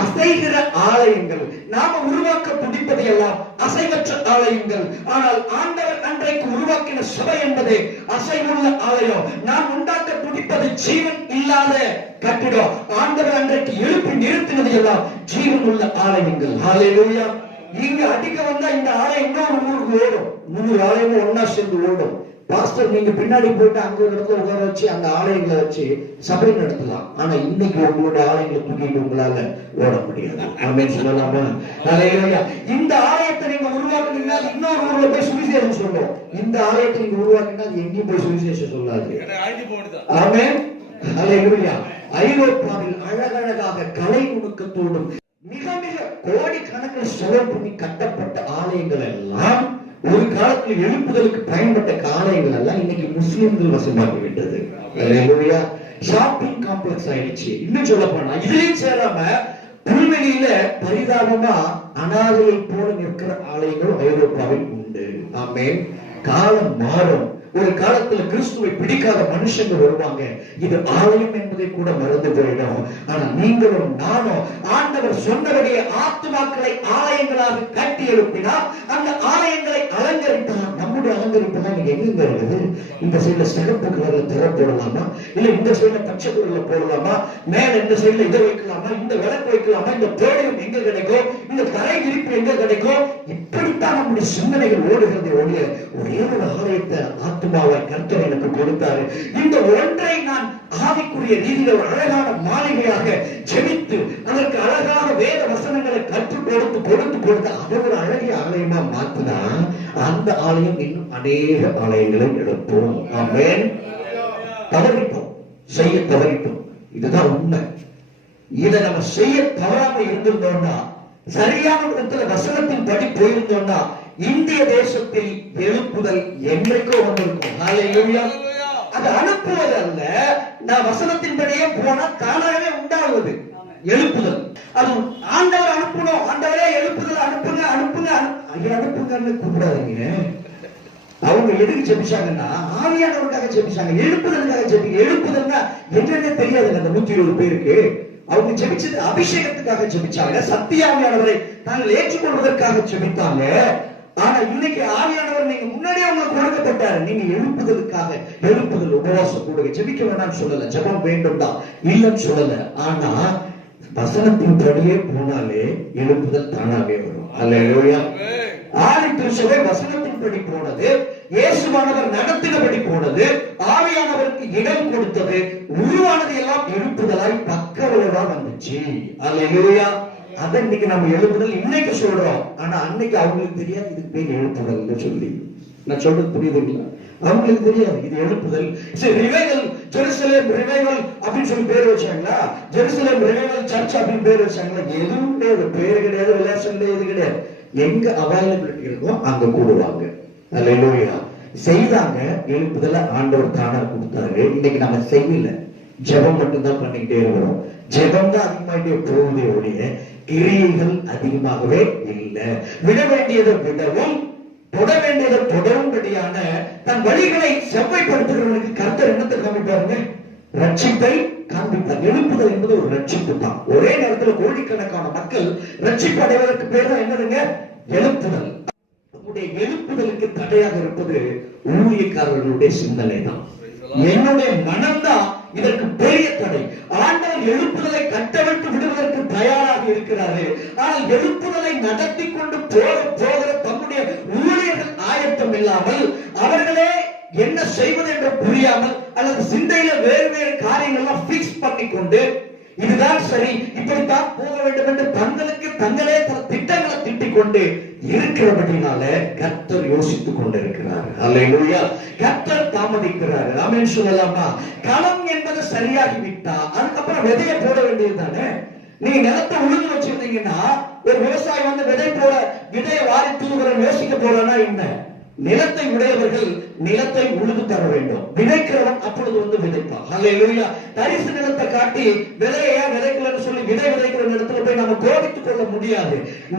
அசைகிற ஆலயங்கள். நாம உருவாக்க துடிப்பது எல்லாம் அசைவற்ற ஆலயங்கள். ஆனால் ஆண்டவர் அன்றைக்கு உருவாக்கின சபை என்பதே அசைவுள்ள ஆலயம். நாம் உண்டாக்க துடிப்பது ஜீவன் இல்லாத கட்டிடம். ஆண்டவர் அன்றைக்கு எழுப்பி நிறுத்தினது எல்லாம் ஜீவன் உள்ள ஆலயங்கள். ஹல்லேலூயா. இங்க அடிக்க வந்தா இந்த ஆலயம் இன்னொரு ஊருக்கு ஓடும். 3 ஆலயமும் ஒன்னா சேர்ந்து ஓடும். பாஸ்டர் நீங்க பின்னாடி போயிட்டு அங்க ஒரு இடத்துல உட்கார வச்சு அந்த ஆலயங்களை வச்சு சபை நடத்தலாம். ஆனா இன்னைக்கு உங்களோட ஆலயங்களை தூக்கிட்டு உங்களால ஓட முடியாது. ஆமென் சொல்லலாமா? ஹல்லேலூயா. இந்த ஆலயத்தை நீங்க உருவாக்குனீங்கன்னா இன்னொரு ஊர்ல போய் சுவிசேஷம் சொல்லும். இந்த ஆலயத்தை நீங்க உருவாக்குனா எங்கேயும் போய் சுவிசேஷம் சொல்லாது. ஆமென். ஹல்லேலூயா. ஐரோப்பாவில் அழகழகாக கலை நுணுக்கத்தோடும் மிக மிக கோடிக்கணக்கில் செலவு பண்ணி கட்டப்பட்ட ஆலயங்கள் எல்லாம் ஒரு காலத்தில் எழுப்புதலுக்கு பயன்பட்ட ஆலயங்கள் எல்லாம் இன்னைக்கு முஸ்லிம்கள் வசமாகி விட்டது. ஷாப்பிங் காம்ப்ளெக்ஸ் ஆயிடுச்சு. இன்னும் சொல்ல போனா இதுலயும் சேராம புல்வெளியில பரிதாபமா அனாதையை போல நிற்கிற ஆலயங்களும் ஐரோப்பாவில் உண்டு. ஆமென். காலம் மாறும். ஒரு காலத்துல கிறிஸ்துவை பிடிக்காத மனுஷங்க வருவாங்க. இது ஆலயம் என்பதை கூட மறந்து போயிடும். ஆனா நீங்களும் நானும் ஆண்டவர் சொன்னபடியே ஆத்துமாக்களை ஆலயங்களாக கட்டி எழுப்பினால், அந்த ஆலயங்களை அலங்கரித்தால், நம்முடைய அலங்கரிப்பு தான் நீங்க எங்க இருக்குது? இந்த சைடுல சிகப்பு கலர்ல திரை போடலாமா, இல்ல இந்த சைடுல பச்சை கலர்ல போடலாமா, மேல இந்த சைடுல இதை வைக்கலாமா, இந்த விளக்கு வைக்கலாமா, இந்த பேடியம் எங்க கிடைக்கும், இந்த தரை விரிப்பு எங்க கிடைக்கும்? இப்படித்தான் நம்முடைய சிந்தனைகள் ஓடுகிறது ஒழிய ஒரே ஒரு ஆலயத்தை ஆத்மாவை கர்த்தர் எனக்கு கொடுத்தாரு. இந்த ஒன்றை நான் ஆவிக்குரிய ரீதியில் ஒரு அழகான மாளிகையாக ஜெபித்து அதற்கு அழகாக வேத வசனங்களை கற்றுக் கொடுத்து அதை ஒரு அழகிய ஆலயமா மாத்தினா அந்த ஆலயம் இன்னும் அநேக ஆலயங்களை எடுப்போம். ஆமென். தவறிட்டோம், செய்ய தவறிட்டோம். இதுதான் உண்மை. இதை நம்ம செய்ய தவறாம இருந்திருந்தோம்னா, சரியான விதத்துல வசனத்தின் படி போயிருந்தோம்னா, இந்திய தேசத்தில் எழுப்புதல் என்றைக்கோ வந்திருக்கும். ஹல்லேலூயா. அது அனுப்புவது அல்ல, நான் வசனத்தின்படியே போனா தானாகவே உண்டாகுவது எழுப்புதல். அது ஆண்டவர் அனுப்பணும். ஆண்டவரே எழுப்புதல் அனுப்புங்க அனுப்புங்க அனுப்புங்கன்னு கூப்பிடாதீங்க. அவங்க எதுக்கு ஜெபிச்சாங்கன்னா ஆவியானவருக்காக ஜெபிச்சாங்க, எழுப்புதலுக்காக ஜெபிங்க. எழுப்புதல்னா என்னன்னே தெரியாதுங்க அந்த 120 பேருக்கு. அவங்க ஜெபிச்சது அபிஷேகத்துக்காக ஜெபிச்சாங்க, சத்தியாவியானவரை தாங்கள் ஏற்றுக்கொள்வதற்காக ஜெபித்தாங்க. ஆனா இன்னைக்கு ஆவியானவர் நீங்க முன்னாடியே உங்களுக்கு கொடுக்கப்பட்டாரு. நீங்க எழுப்புதலுக்காக, எழுப்புதல் உபவாசம் கொடுங்க. ஜெபிக்க வேணாம்னு சொல்லல, ஜெபம் வேண்டும் தான் இல்லைன்னு சொல்லல. ஆனா வசனத்தின் படியே போனாலே எழுப்புதல் தானாவே வரும். அல்லேலூயா. ஆதி திருச்சபை வசனத்தின் படி போனது, இயேசுவானவர் நடத்தினபடி போனது, ஆவியானவருக்கு இடம் கொடுத்தது, உருவானது எல்லாம் எழுப்புதலாய் பக்கவிளைவா வந்துச்சு. அல்லேலூயா. அதை இன்னைக்கு நம்ம எழுப்புதல் இன்னைக்கு சொல்றோம். ஆனா அன்னைக்கு அவங்களுக்கு தெரியாது இதுக்கு பேர் எழுப்புதல் சொல்லி. நான் சொல்றது புரியுதுங்களா? அவங்களுக்கு தெரியாது இது எழுப்புதல். ரிவைவல், ஜெருசலேம் ரிவைவல் அப்படின்னு சொல்லி பேர் வச்சாங்களா? ஜெருசலேம் ரிவைவல் சர்ச் அப்படின்னு பேர் வச்சாங்களா? எதுவும் கிடையாது. பேர் கிடையாது, விலாசம் கிடையாது, கிடையாது. எங்க அவைலபிலிட்டி இருக்கோ அங்க கூடுவாங்க. அல்லேலூயா. செய்தாங்க. எழுப்புதல ஆண்டவர் தானா கொடுத்தாரு. இன்னைக்கு நம்ம செய்யல, ஜெபம் மட்டும்தான் பண்ணிக்கிட்டே இருக்கிறோம். ஜெபம் தான் அதிகமாயிட்டே போகுதே ஒழிய கிரியைகள் அதிகமாகவே இல்லை. விட வேண்டியதை விடவும் தொட வேண்டியதை தொடரும்படியான தன் வழிகளை செவ்வாய்ப்படுத்துகிறவனுக்கு கர்த்தர் என்னத்தை காமிப்பாருங்க? ரட்சிப்பை காண்பித்தார். எழுப்புதல் என்பது ஒரு ரட்சிப்பு தான். ஒரே நேரத்தில் கோடிக்கணக்கான மக்கள் ரட்சிப்பு அடைவதற்கு பேர் தான் என்னதுங்க? எழுப்புதல். நம்முடைய எழுப்புதலுக்கு தடையாக இருப்பது ஊழியக்காரர்களுடைய சிந்தனை தான். என்னுடைய மனம்தான் இதற்கு பெரிய தடை. ஆண்டவர் எழுப்புதலை கட்டவிட்டு விடுவதற்கு தயாராக இருக்கிறாரு. ஆனால் எழுப்புதலை நடத்தி கொண்டு போகிற தம்முடைய ஊழியர்கள் ஆயத்தம் இல்லாமல், அவர்களே என்ன செய்வது என்று புரியாமல், அல்லது சிந்தையில வேறு வேறு காரியங்கள்லாம் பிக்ஸ் பண்ணி கொண்டு இதுதான் சரி, இப்படித்தான் போக வேண்டும் என்று தங்களே திட்டங்களை திட்டிக் கொண்டு இருக்கிறபடினால கர்த்தர் யோசித்துக் கொண்டிருக்கிறார். அல்லேலூயா. கர்த்தர் தாமதிக்கிறார். ஆமென் சொல்லலாமா? களம் என்பது சரியாகி விட்டா அதுக்கப்புறம் விதைய போட வேண்டியது தானே. நீங்க நிலத்தை உழுது வச்சிருந்தீங்கன்னா, ஒரு விவசாயி வந்து விதையை வாரி தூக்குறன்னு யோசிக்க போறானா என்ன? நிலத்தை உடையவர்கள் நிலத்தை உழுது தர வேண்டும். விதைக்கிறவன் அப்பொழுது வந்து விதைப்பான். அல்லேலூயா. தரிசு நிலத்தை காட்டி விதையா விதைக்கலன்னு சொல்லி விதைக்கிற இடத்துல போய் நாம கோபித்துக் கொள்ள முடியாது.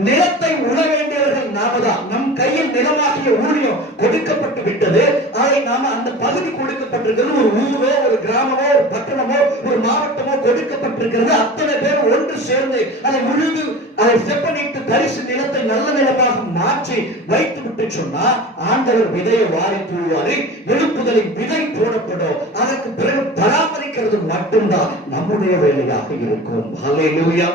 நிலத்தை உழ வேண்டியவர்கள் நாம தான். நம் கையில் நிலமாகிய ஊழியம் கொடுக்கப்பட்டு விட்டது. அதை நாம அந்த பகுதி கொடுக்கப்பட்டிருக்கிறது. ஒரு ஊரோ, ஒரு கிராமமோ, ஒரு பட்டணமோ, ஒரு மாவட்டமோ கொடுக்கப்பட்டிருக்கிறது. அத்தனை பேர் ஒன்று சேர்ந்து அதை உழுது, அதை செப்பனிட்டு தரிசு நிலத்தை நல்ல நிலமாக மாற்றி வைத்து விட்டு சொன்னா, ஆண்டவர் விதையை வாரி தூவாரு. எழுப்புதலின் விதை போடப்படும். அதற்கு பிறகு பராமரிக்கிறது மட்டும்தான் நம்முடைய வேலையாக இருக்கும். அல்லேலூயா.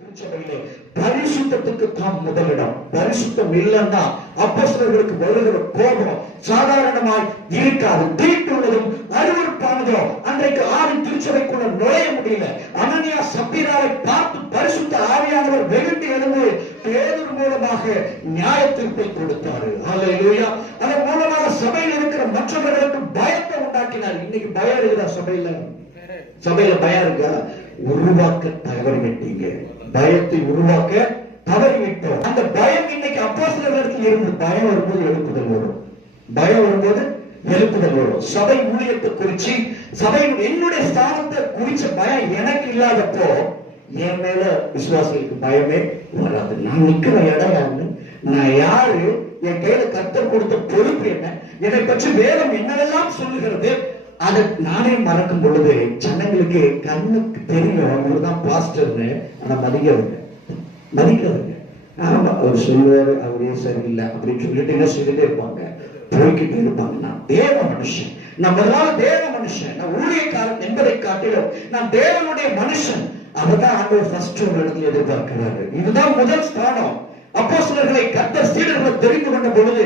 திருச்சபையிலே பரிசுத்தத்துக்கு தான் முதலிடம். பரிசுத்தம் இல்லைன்னா அப்போஸ்தலர்களுக்கு வருகிற கோபம் சாதாரணமாய் இருக்காது. தீட்டுள்ளதும் அருவருப்பானதோ அன்றைக்கு ஆவின் திருச்சபைக்குள்ள நுழைய முடியல. அனனியா சப்பீராவை பார்த்து பரிசுத்த ஆவியானவர் வெகுண்டு எழுந்து பேதுரு மூலமாக நியாய தீர்ப்பை கொடுத்தாரு. அல்லேலூயா. அதன் மூலமாக சபையில் இருக்கிற மற்றவர்களுக்கு பயத்தை உண்டாக்கினார். இன்னைக்கு பயம் இருக்குதா சபையில? சபையில பயம் இருக்கா? உருவாக்க தவறிவிட்டீங்க. பயத்தை உருவாக்க தவறிவிட்டோம். அந்த பயம் இன்னைக்கு அப்போஸ்தலர்களுக்கு இருந்து. பயம் வரும்போது எழுப்புதல் வரும். பயம் வரும்போது எழுப்புதல் வரும். சபை ஊழியத்தை குறிச்சு, சபை என்னுடைய ஸ்தானத்தை குறிச்ச பயம் எனக்கு இல்லாதப்போ என் மேல விசுவாசிகளுக்கு பயமே வராது. நான் நிக்கிற இடம் யாருன்னு, நான் யாரு, என் கையில கர்த்தர் கொடுத்த பொறுப்பு என்ன, என்னை பற்றி வேதம் என்னவெல்லாம் சொல்லுகிறது, அதை நானே மறக்கும் பொழுது ஜனங்களுக்கு கண்ணுக்கு தெரியும் அவர்தான் பாஸ்டர்னு. ஆனா மதிக்காதுங்க. ஆமா, அவர் சொல்லுவாரு, அவரே சரியில்லை அப்படின்னு சொல்லிட்டு என்ன சொல்லிட்டே இருப்பாங்க, போய்கிட்டு இருப்பாங்க. நான் தேவ மனுஷன், நான் முதலாவது தேவ மனுஷன், நான் ஊழியக்காரன் என்பதை காட்டிலும் நான் தேவனுடைய மனுஷன். அவர்தான் ஆண்டவர் ஃபர்ஸ்ட் ஒரு இடத்துல எதிர்பார்க்கிறாரு. இதுதான் முதல் ஸ்தானம். அப்போஸ்தலர்களை கர்த்தர் சீடர்களை தெரிந்து கொண்ட பொழுது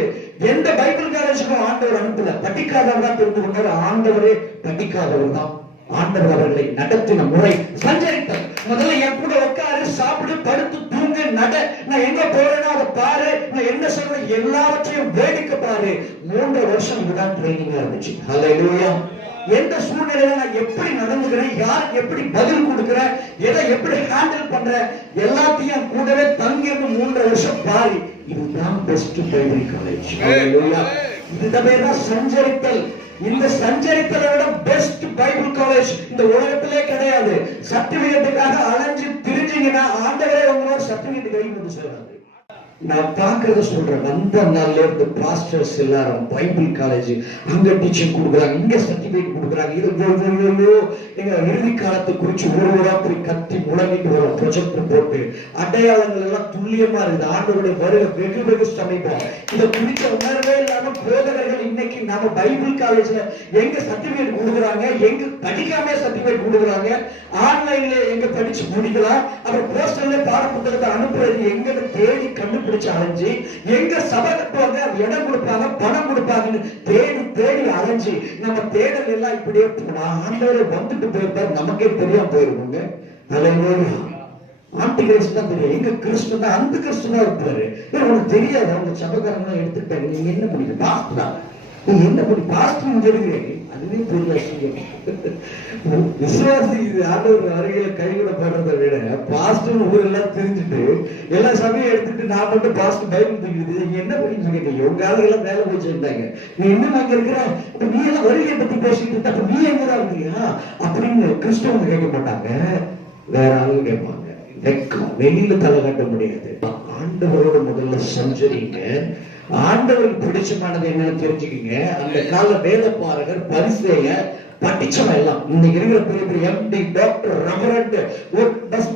எந்த பைபிள் காலேஜுக்கும் ஆண்டவர் அனுப்பல. படிக்காதவர் தான் தெரிந்து கொண்டார். ஆண்டவரே படிக்காதவர் தான். ஆண்டவர் அவர்களை நடத்தின முறை, சஞ்சரித்தல். முதல்ல என் கூட உட்காரு, சாப்பிடு, படுத்து, தூங்கு, நட. நான் எங்க போறேன்னா அதை பாரு, நான் என்ன சொல்றேன் எல்லாவற்றையும் வேடிக்கை பாரு. 3 வருஷம் இதுதான் ட்ரைனிங்கா இருந்துச்சு. அல்லேலூயா. எந்த சூழ்நிலையில நான் எப்படி நடந்துக்கிறேன், யாருக்கு எப்படி பதில் கொடுக்கிறேன், எதை எப்படி ஹேண்டில் பண்றேன், எல்லாத்தையும் கூடவே தங்கியிருந்து 3 வருஷம் பாரு. இதுதான் பெஸ்ட் பைபிள் காலேஜ். இதுதான் சஞ்சரித்தல். இந்த சஞ்சரித்தலை விட பெஸ்ட் பைபிள் காலேஜ் இந்த உலகத்திலே கிடையாது. சர்டிபிகேட்டுக்காக அலைஞ்சு திரிஞ்சீங்கன்னா ஆண்டவரே உங்களோட சர்டிபிகேட் கையில் வந்து சேராது. நான் பாக்குறத சொல்றேன். வந்த நாள்ல இருந்து பாஸ்டர்ஸ் எல்லாரும் பைபிள் காலேஜ் அங்க டீச்சிங் கொடுக்குறாங்க, இங்க சர்டிபிகேட் கொடுக்குறாங்க. இது எங்க இறுதி காலத்தை குறிச்சு ஒரு அப்படி கத்தி முழங்கிட்டு வரும். ப்ரொஜெக்டர் போட்டு அடையாளங்கள் எல்லாம் துல்லியமா இருக்குது. ஆண்டவருடைய வருகை வெகு வெகு சமீபம். இதை குறிச்ச உணர்வே இல்லாம போதகர்கள் இன்னைக்கு நம்ம பைபிள் காலேஜ்ல எங்க சர்டிபிகேட் கொடுக்குறாங்க, எங்க படிக்காம சர்டிபிகேட் கொடுக்குறாங்க, ஆன்லைன்ல எங்க படிச்சு முடிக்கலாம், அப்புறம் போஸ்டர்ல பாட புத்தகத்தை அனுப்புறது எங்க தேடி கண்டுபிடிச்சு அலைஞ்சு, எங்க சபை கட்டுவாங்க, இடம் கொடுப்பாங்க, பணம் கொடுப்பாங்கன்னு தேடி அலைஞ்சு நம்ம தேடல் எல்லாம் இப்படியே ஆண்டவரை வந்துட்டு போயிருப்பாரு, நமக்கே தெரியாம போயிருவோங்க. அல்லேலூயா. ஆன்டி கிறிஸ்து தான் தெரியும். எங்க கிறிஸ்து தான் அந்த கிறிஸ்து தான் இருப்பாரு. உனக்கு தெரியாது, அவங்க சபைக்காரங்க எடுத்துட்டாங்க. நீங்க என்ன பண்ணீங்க? பாஸ்ட் தான். நீங்க என்ன பண்ணி பாஸ்ட் தெரியுங்க. அதுவே பெரிய விசுவாசி. ஆண்டவர் அருகில கைவிட போடுறதை விட பாஸ்ட் ஊரெல்லாம் தெரிஞ்சுட்டு எல்லா சமயம் எடுத்துட்டு நான் மட்டும் பாஸ்ட் பைபிள் தெரியுது. நீங்க என்ன பண்ணிட்டு இருக்கீங்க? உங்க ஆளுகெல்லாம் வேலை போய் சேர்ந்தாங்க. நீ இன்னும் அங்க இருக்கிற, அப்ப நீ எல்லாம் வருகையை பத்தி பேசிட்டு இருக்க, அப்ப நீ எங்கதான் இருக்கீங்க அப்படின்னு கிறிஸ்தவங்க கேட்க மாட்டாங்க. வேற ஆளு கேட்பாங்க. வெளியில தலை காட்ட முடியாது. ஆண்டவரோட முதல்ல சஞ்சரிங்க. ஆண்டவருக்கு பிடிச்சமானது என்னன்னு தெரிஞ்சுக்கீங்க. அந்த கால வேத பாரகர், பரிசேயர், படிச்சவன் எல்லாம் இன்னைக்கு இருக்கிற பெரிய பெரிய எம்டி, டாக்டர், ரெவரண்ட்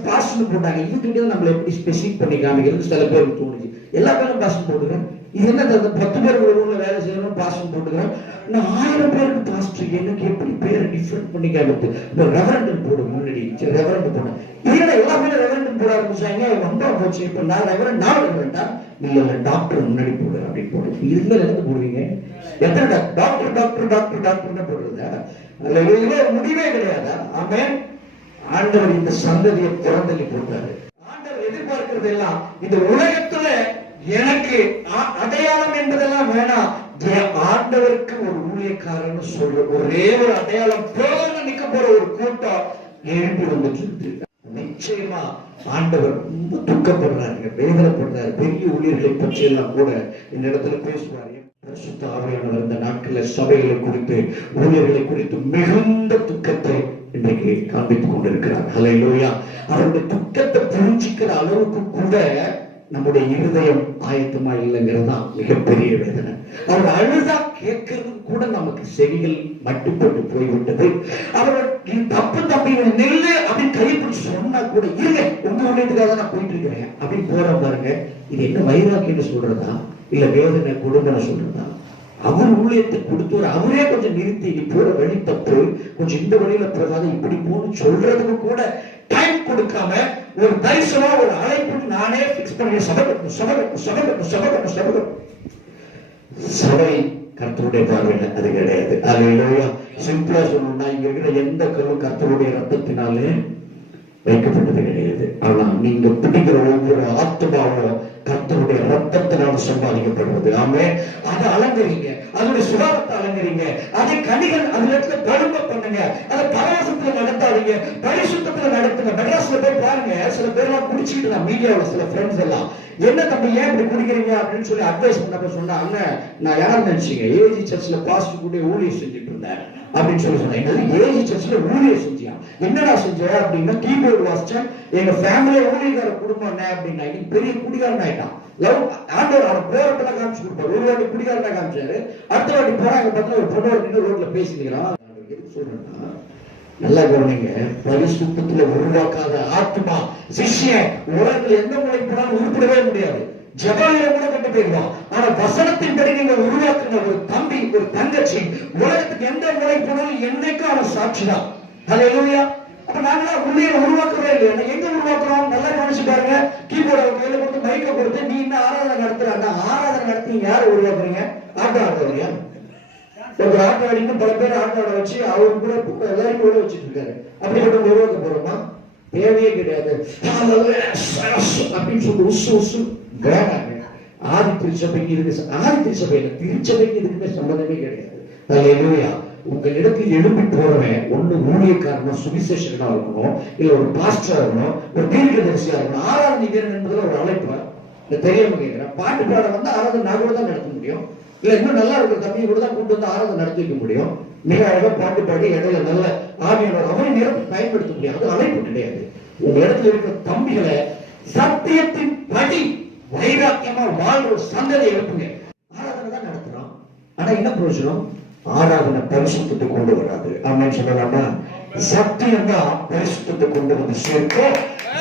பாஸ்ட் போட்டாங்க. இதுக்கிட்ட நம்மள எப்படி ஸ்பெசிஃபிக் பண்ணி காமிக்கிறது சில பேருக்கு தோணுச்சு. எல்லா பேரும் பாஸ்ட் போட்டுக்கிறேன். இது என்ன 10 பேர் ஒரு ஊர்ல வேலை செய்யணும் பாஸ்ட் போட்டுக்கிறேன். நான் 1000 பேருக்கு பாஸ்ட் எனக்கு எப்படி பேரை டிஃபரெண்ட் பண்ணி காமிக்கிறது? ரெவரண்ட் போடு முன்னாடி ரெவரண்ட் போனேன். இதுல எல்லா பேரும் ரெவரண்ட் போட ஆரம்பிச்சாங்க. ரொம்ப போச்சு. இப்ப நான் ரெவரண்ட் நான் ரெவரண்டா இல்ல டாக்டர் முன்னாடி போடு அப்படின்னு போடு. இதுல இருந்து போடுவீங்க. எத்தனை டாக்டர் டாக்டர் டாக்டர் டாக்டர் போடுறதா? அதுல முடிவே கிடையாதா? ஆமென். ஆண்டவர் இந்த சந்ததியை திறந்தள்ளி போட்டாரு. ஆண்டவர் எதிர்பார்க்கிறது எல்லாம் இந்த உலகத்துல எனக்கு அடையாளம் என்பதெல்லாம் வேணாம். ஆண்டவருக்கு ஒரு ஊழியக்காரன்னு சொல்ற ஒரே ஒரு அடையாளம் போல நிக்க போற ஒரு கூட்டம் எழுப்பி வந்துட்டு இருக்கு. நிச்சயமா ஆண்டவர் ரொம்ப துக்கப்படுறாரு, வேதனைப்படுறாரு. பெரிய ஊழியர்களை பற்றி எல்லாம் கூட இந்த இடத்துல பேசுவாரு. பரிசுத்த ஆவியானவர் இந்த நாட்களில் சபைகளை குறித்து, ஊழியர்களை குறித்து மிகுந்த துக்கத்தை இன்றைக்கு காண்பித்துக் கொண்டிருக்கிறார். ஹல்லேலூயா. அவருடைய துக்கத்தை புரிஞ்சிக்கிற அளவுக்கு கூட நம்முடைய இருதயம் ஆயத்தமா இல்லைங்கிறது தான் மிகப்பெரிய வேதனை. அவர் அழுதா கேட்கறது கூட நமக்கு செவிகள் மட்டுப்பட்டு போய்விட்டது. அவர் தப்பு தம்பி நெல்லு அப்படின்னு கைப்பிடிச்சு சொன்னா கூட இருங்க உங்க ஊழியத்துக்காக நான் போயிட்டு இருக்கிறேன் அப்படின்னு போற பாருங்க. இது என்ன வைராக்கியன்னு சொல்றதா இல்ல வேதனை கொடுமைன்னு சொல்றதா? அவர் ஊழியத்தை கொடுத்து அவரே கொஞ்சம் நிறுத்தி நீ போற வழி தப்பு, கொஞ்சம் இந்த வழியில போகாத இப்படி போன்னு சொல்றதுக்கு கூட டைம் கொடுக்காம ஒரு தரிசனம் ஒரு அழைப்பு நானே பிக்ஸ் பண்ணி சபை கர்த்தருடைய பார்வையில அது கிடையாது. அல்லேலூயா. சிம்பிளா சொல்லணும்னா இங்க இருக்கிற எந்த கருவும் கர்த்தருடைய ரத்தத்தினாலே வைக்கப்பட்டது கிடையாது. ஆனா நீங்க பிடிக்கிற ஒவ்வொரு ஆத்மாவும் கர்த்தருடைய ரத்தத்தினால் சம்பாதிக்கப்படுவது. ஆமே. அதை அலங்கரிங்க, அதனுடைய சுபாவத்தை அலங்கரிங்க, அதை கனிகள் அதுல இடத்துல பழும பண்ணுங்க, அதை பரவசத்துல நடத்தாதீங்க, பரிசுத்தத்துல நடத்துங்க. மெட்ராஸ்ல போய் பாருங்க, சில பேர்லாம் குடிச்சுக்கிட்டு நான் மீடியாவில் சில ஃப்ரெண்ட்ஸ் எல்லாம் என்ன தம்பி ஏன் இப்படி குடிக்கிறீங்க அப்படின்னு சொல்லி அட்வைஸ் பண்ணப்ப சொன்னா, அண்ணன் நான் யார் நினைச்சீங்க ஏஜி சர்ச்ல பாஸ்ட் கூட ஊழியர் செஞ்சுட்டு இருந்தேன் அப்படின்னு சொல்லி சொன்னேன். ஏஜி சர்ச்ல ஊழியர் செஞ்சியா? என்னடா செஞ்ச அப்படின்னா கீபோர்டு வாசிச்சேன். எங்க ஃபேமிலியை ஊழியக்கார குடும்பம் என்ன அப்படின்னா இன்னைக்கு பெரிய குடிகாரன் ஆயிட்டான். ஆண்டவர் அவர் போறப்பெல்லாம் காமிச்சு கொடுப்பாரு. ஒரு வாட்டி குடிகாரனா காமிச்சாரு, அடுத்த வாட்டி போறாங்க பார்த்தா ஒரு பொண்ணோட நின்று ரோட்ல பேசிக்கிறான். எதுக்கு சொல்றேன்னா நல்லா கவனிங்க. பரிசுத்தத்துல உருவாக்காத ஆத்மா சிஷ்யன் உலகத்துல எந்த மூளை போனாலும் உருப்படவே முடியாது. ஜபாலில கூட கட்டு போயிடுவான். ஆனா வசனத்தின்படி நீங்க உருவாக்குன ஒரு தம்பி ஒரு தங்கச்சி உலகத்துக்கு எந்த மூளை போனாலும் என்னைக்கும் அவன் சாட்சிதான். ஹல்லேலூயா. அப்ப நாங்களா உள்ளே உருவாக்கவே இல்லையா? எங்க உருவாக்குறோம்? நல்லா கவனிச்சு பாருங்க. கீபோர்டை கையில கொடுத்து மைக்க கொடுத்து நீ என்ன ஆராதனை நடத்துறாங்க? ஆராதனை நடத்தி யாரு உருவாக்குறீங்க? ஆட்டோ ஆடுறீங்க. ஒரு ஆட்டோ அடிக்கும் பல பேர் ஆட்டோ ஆட வச்சு அவரு கூட எல்லாரும் கூட வச்சுட்டு இருக்காரு. அப்படிப்பட்ட உருவாக்க போறோமா? தேவையே கிடையாது. அப்படின்னு சொல்லி உசு உசு வேணாங்க. ஆதி திருச்சபைக்கு இருக்கு, ஆதி திருச்சபையில திருச்சபைக்கு இதுக்குமே சம்பந்தமே கிடையாது. ஹல்லேலூயா. உங்களிடத்தில் எழுப்பி போறவன் ஒண்ணு ஊழியக்காரனா சுவிசேஷனா இருக்கணும், இல்ல ஒரு பாஸ்டரா இருக்கணும், ஒரு தீர்க்கதரிசியா இருக்கணும். ஆராதனை வீரன் என்பதுல ஒரு அழைப்பு இல்ல தெரியாம கேட்கிறேன். பாட்டு பாட வந்து ஆராதனை நான் கூட தான் நடத்த முடியும், இல்ல இன்னும் நல்லா இருக்கிற தம்பியை கூட தான் கூட்டு வந்து ஆராதனை நடத்தி வைக்க முடியும். மிக அழகா பாட்டு பாடி இடையில நல்ல ஆவியோட அவரை நேரத்தை பயன்படுத்த முடியாது. அது அழைப்பு கிடையாது. உங்க இடத்துல இருக்கிற தம்பிகளை சத்தியத்தின் படி வைராக்கியமா வாழ்ற ஒரு சந்ததியை எழுப்புங்க. ஆராதனை தான் நடத்துறோம், ஆனா என்ன பிரயோஜனம்? ஆராதனை பரிசுத்தத்தை கொண்டு வராது. ஆமென் சொல்லலாமா? சத்தியம் தான் பரிசுத்தத்தை கொண்டு வந்து சேர்க்கும்.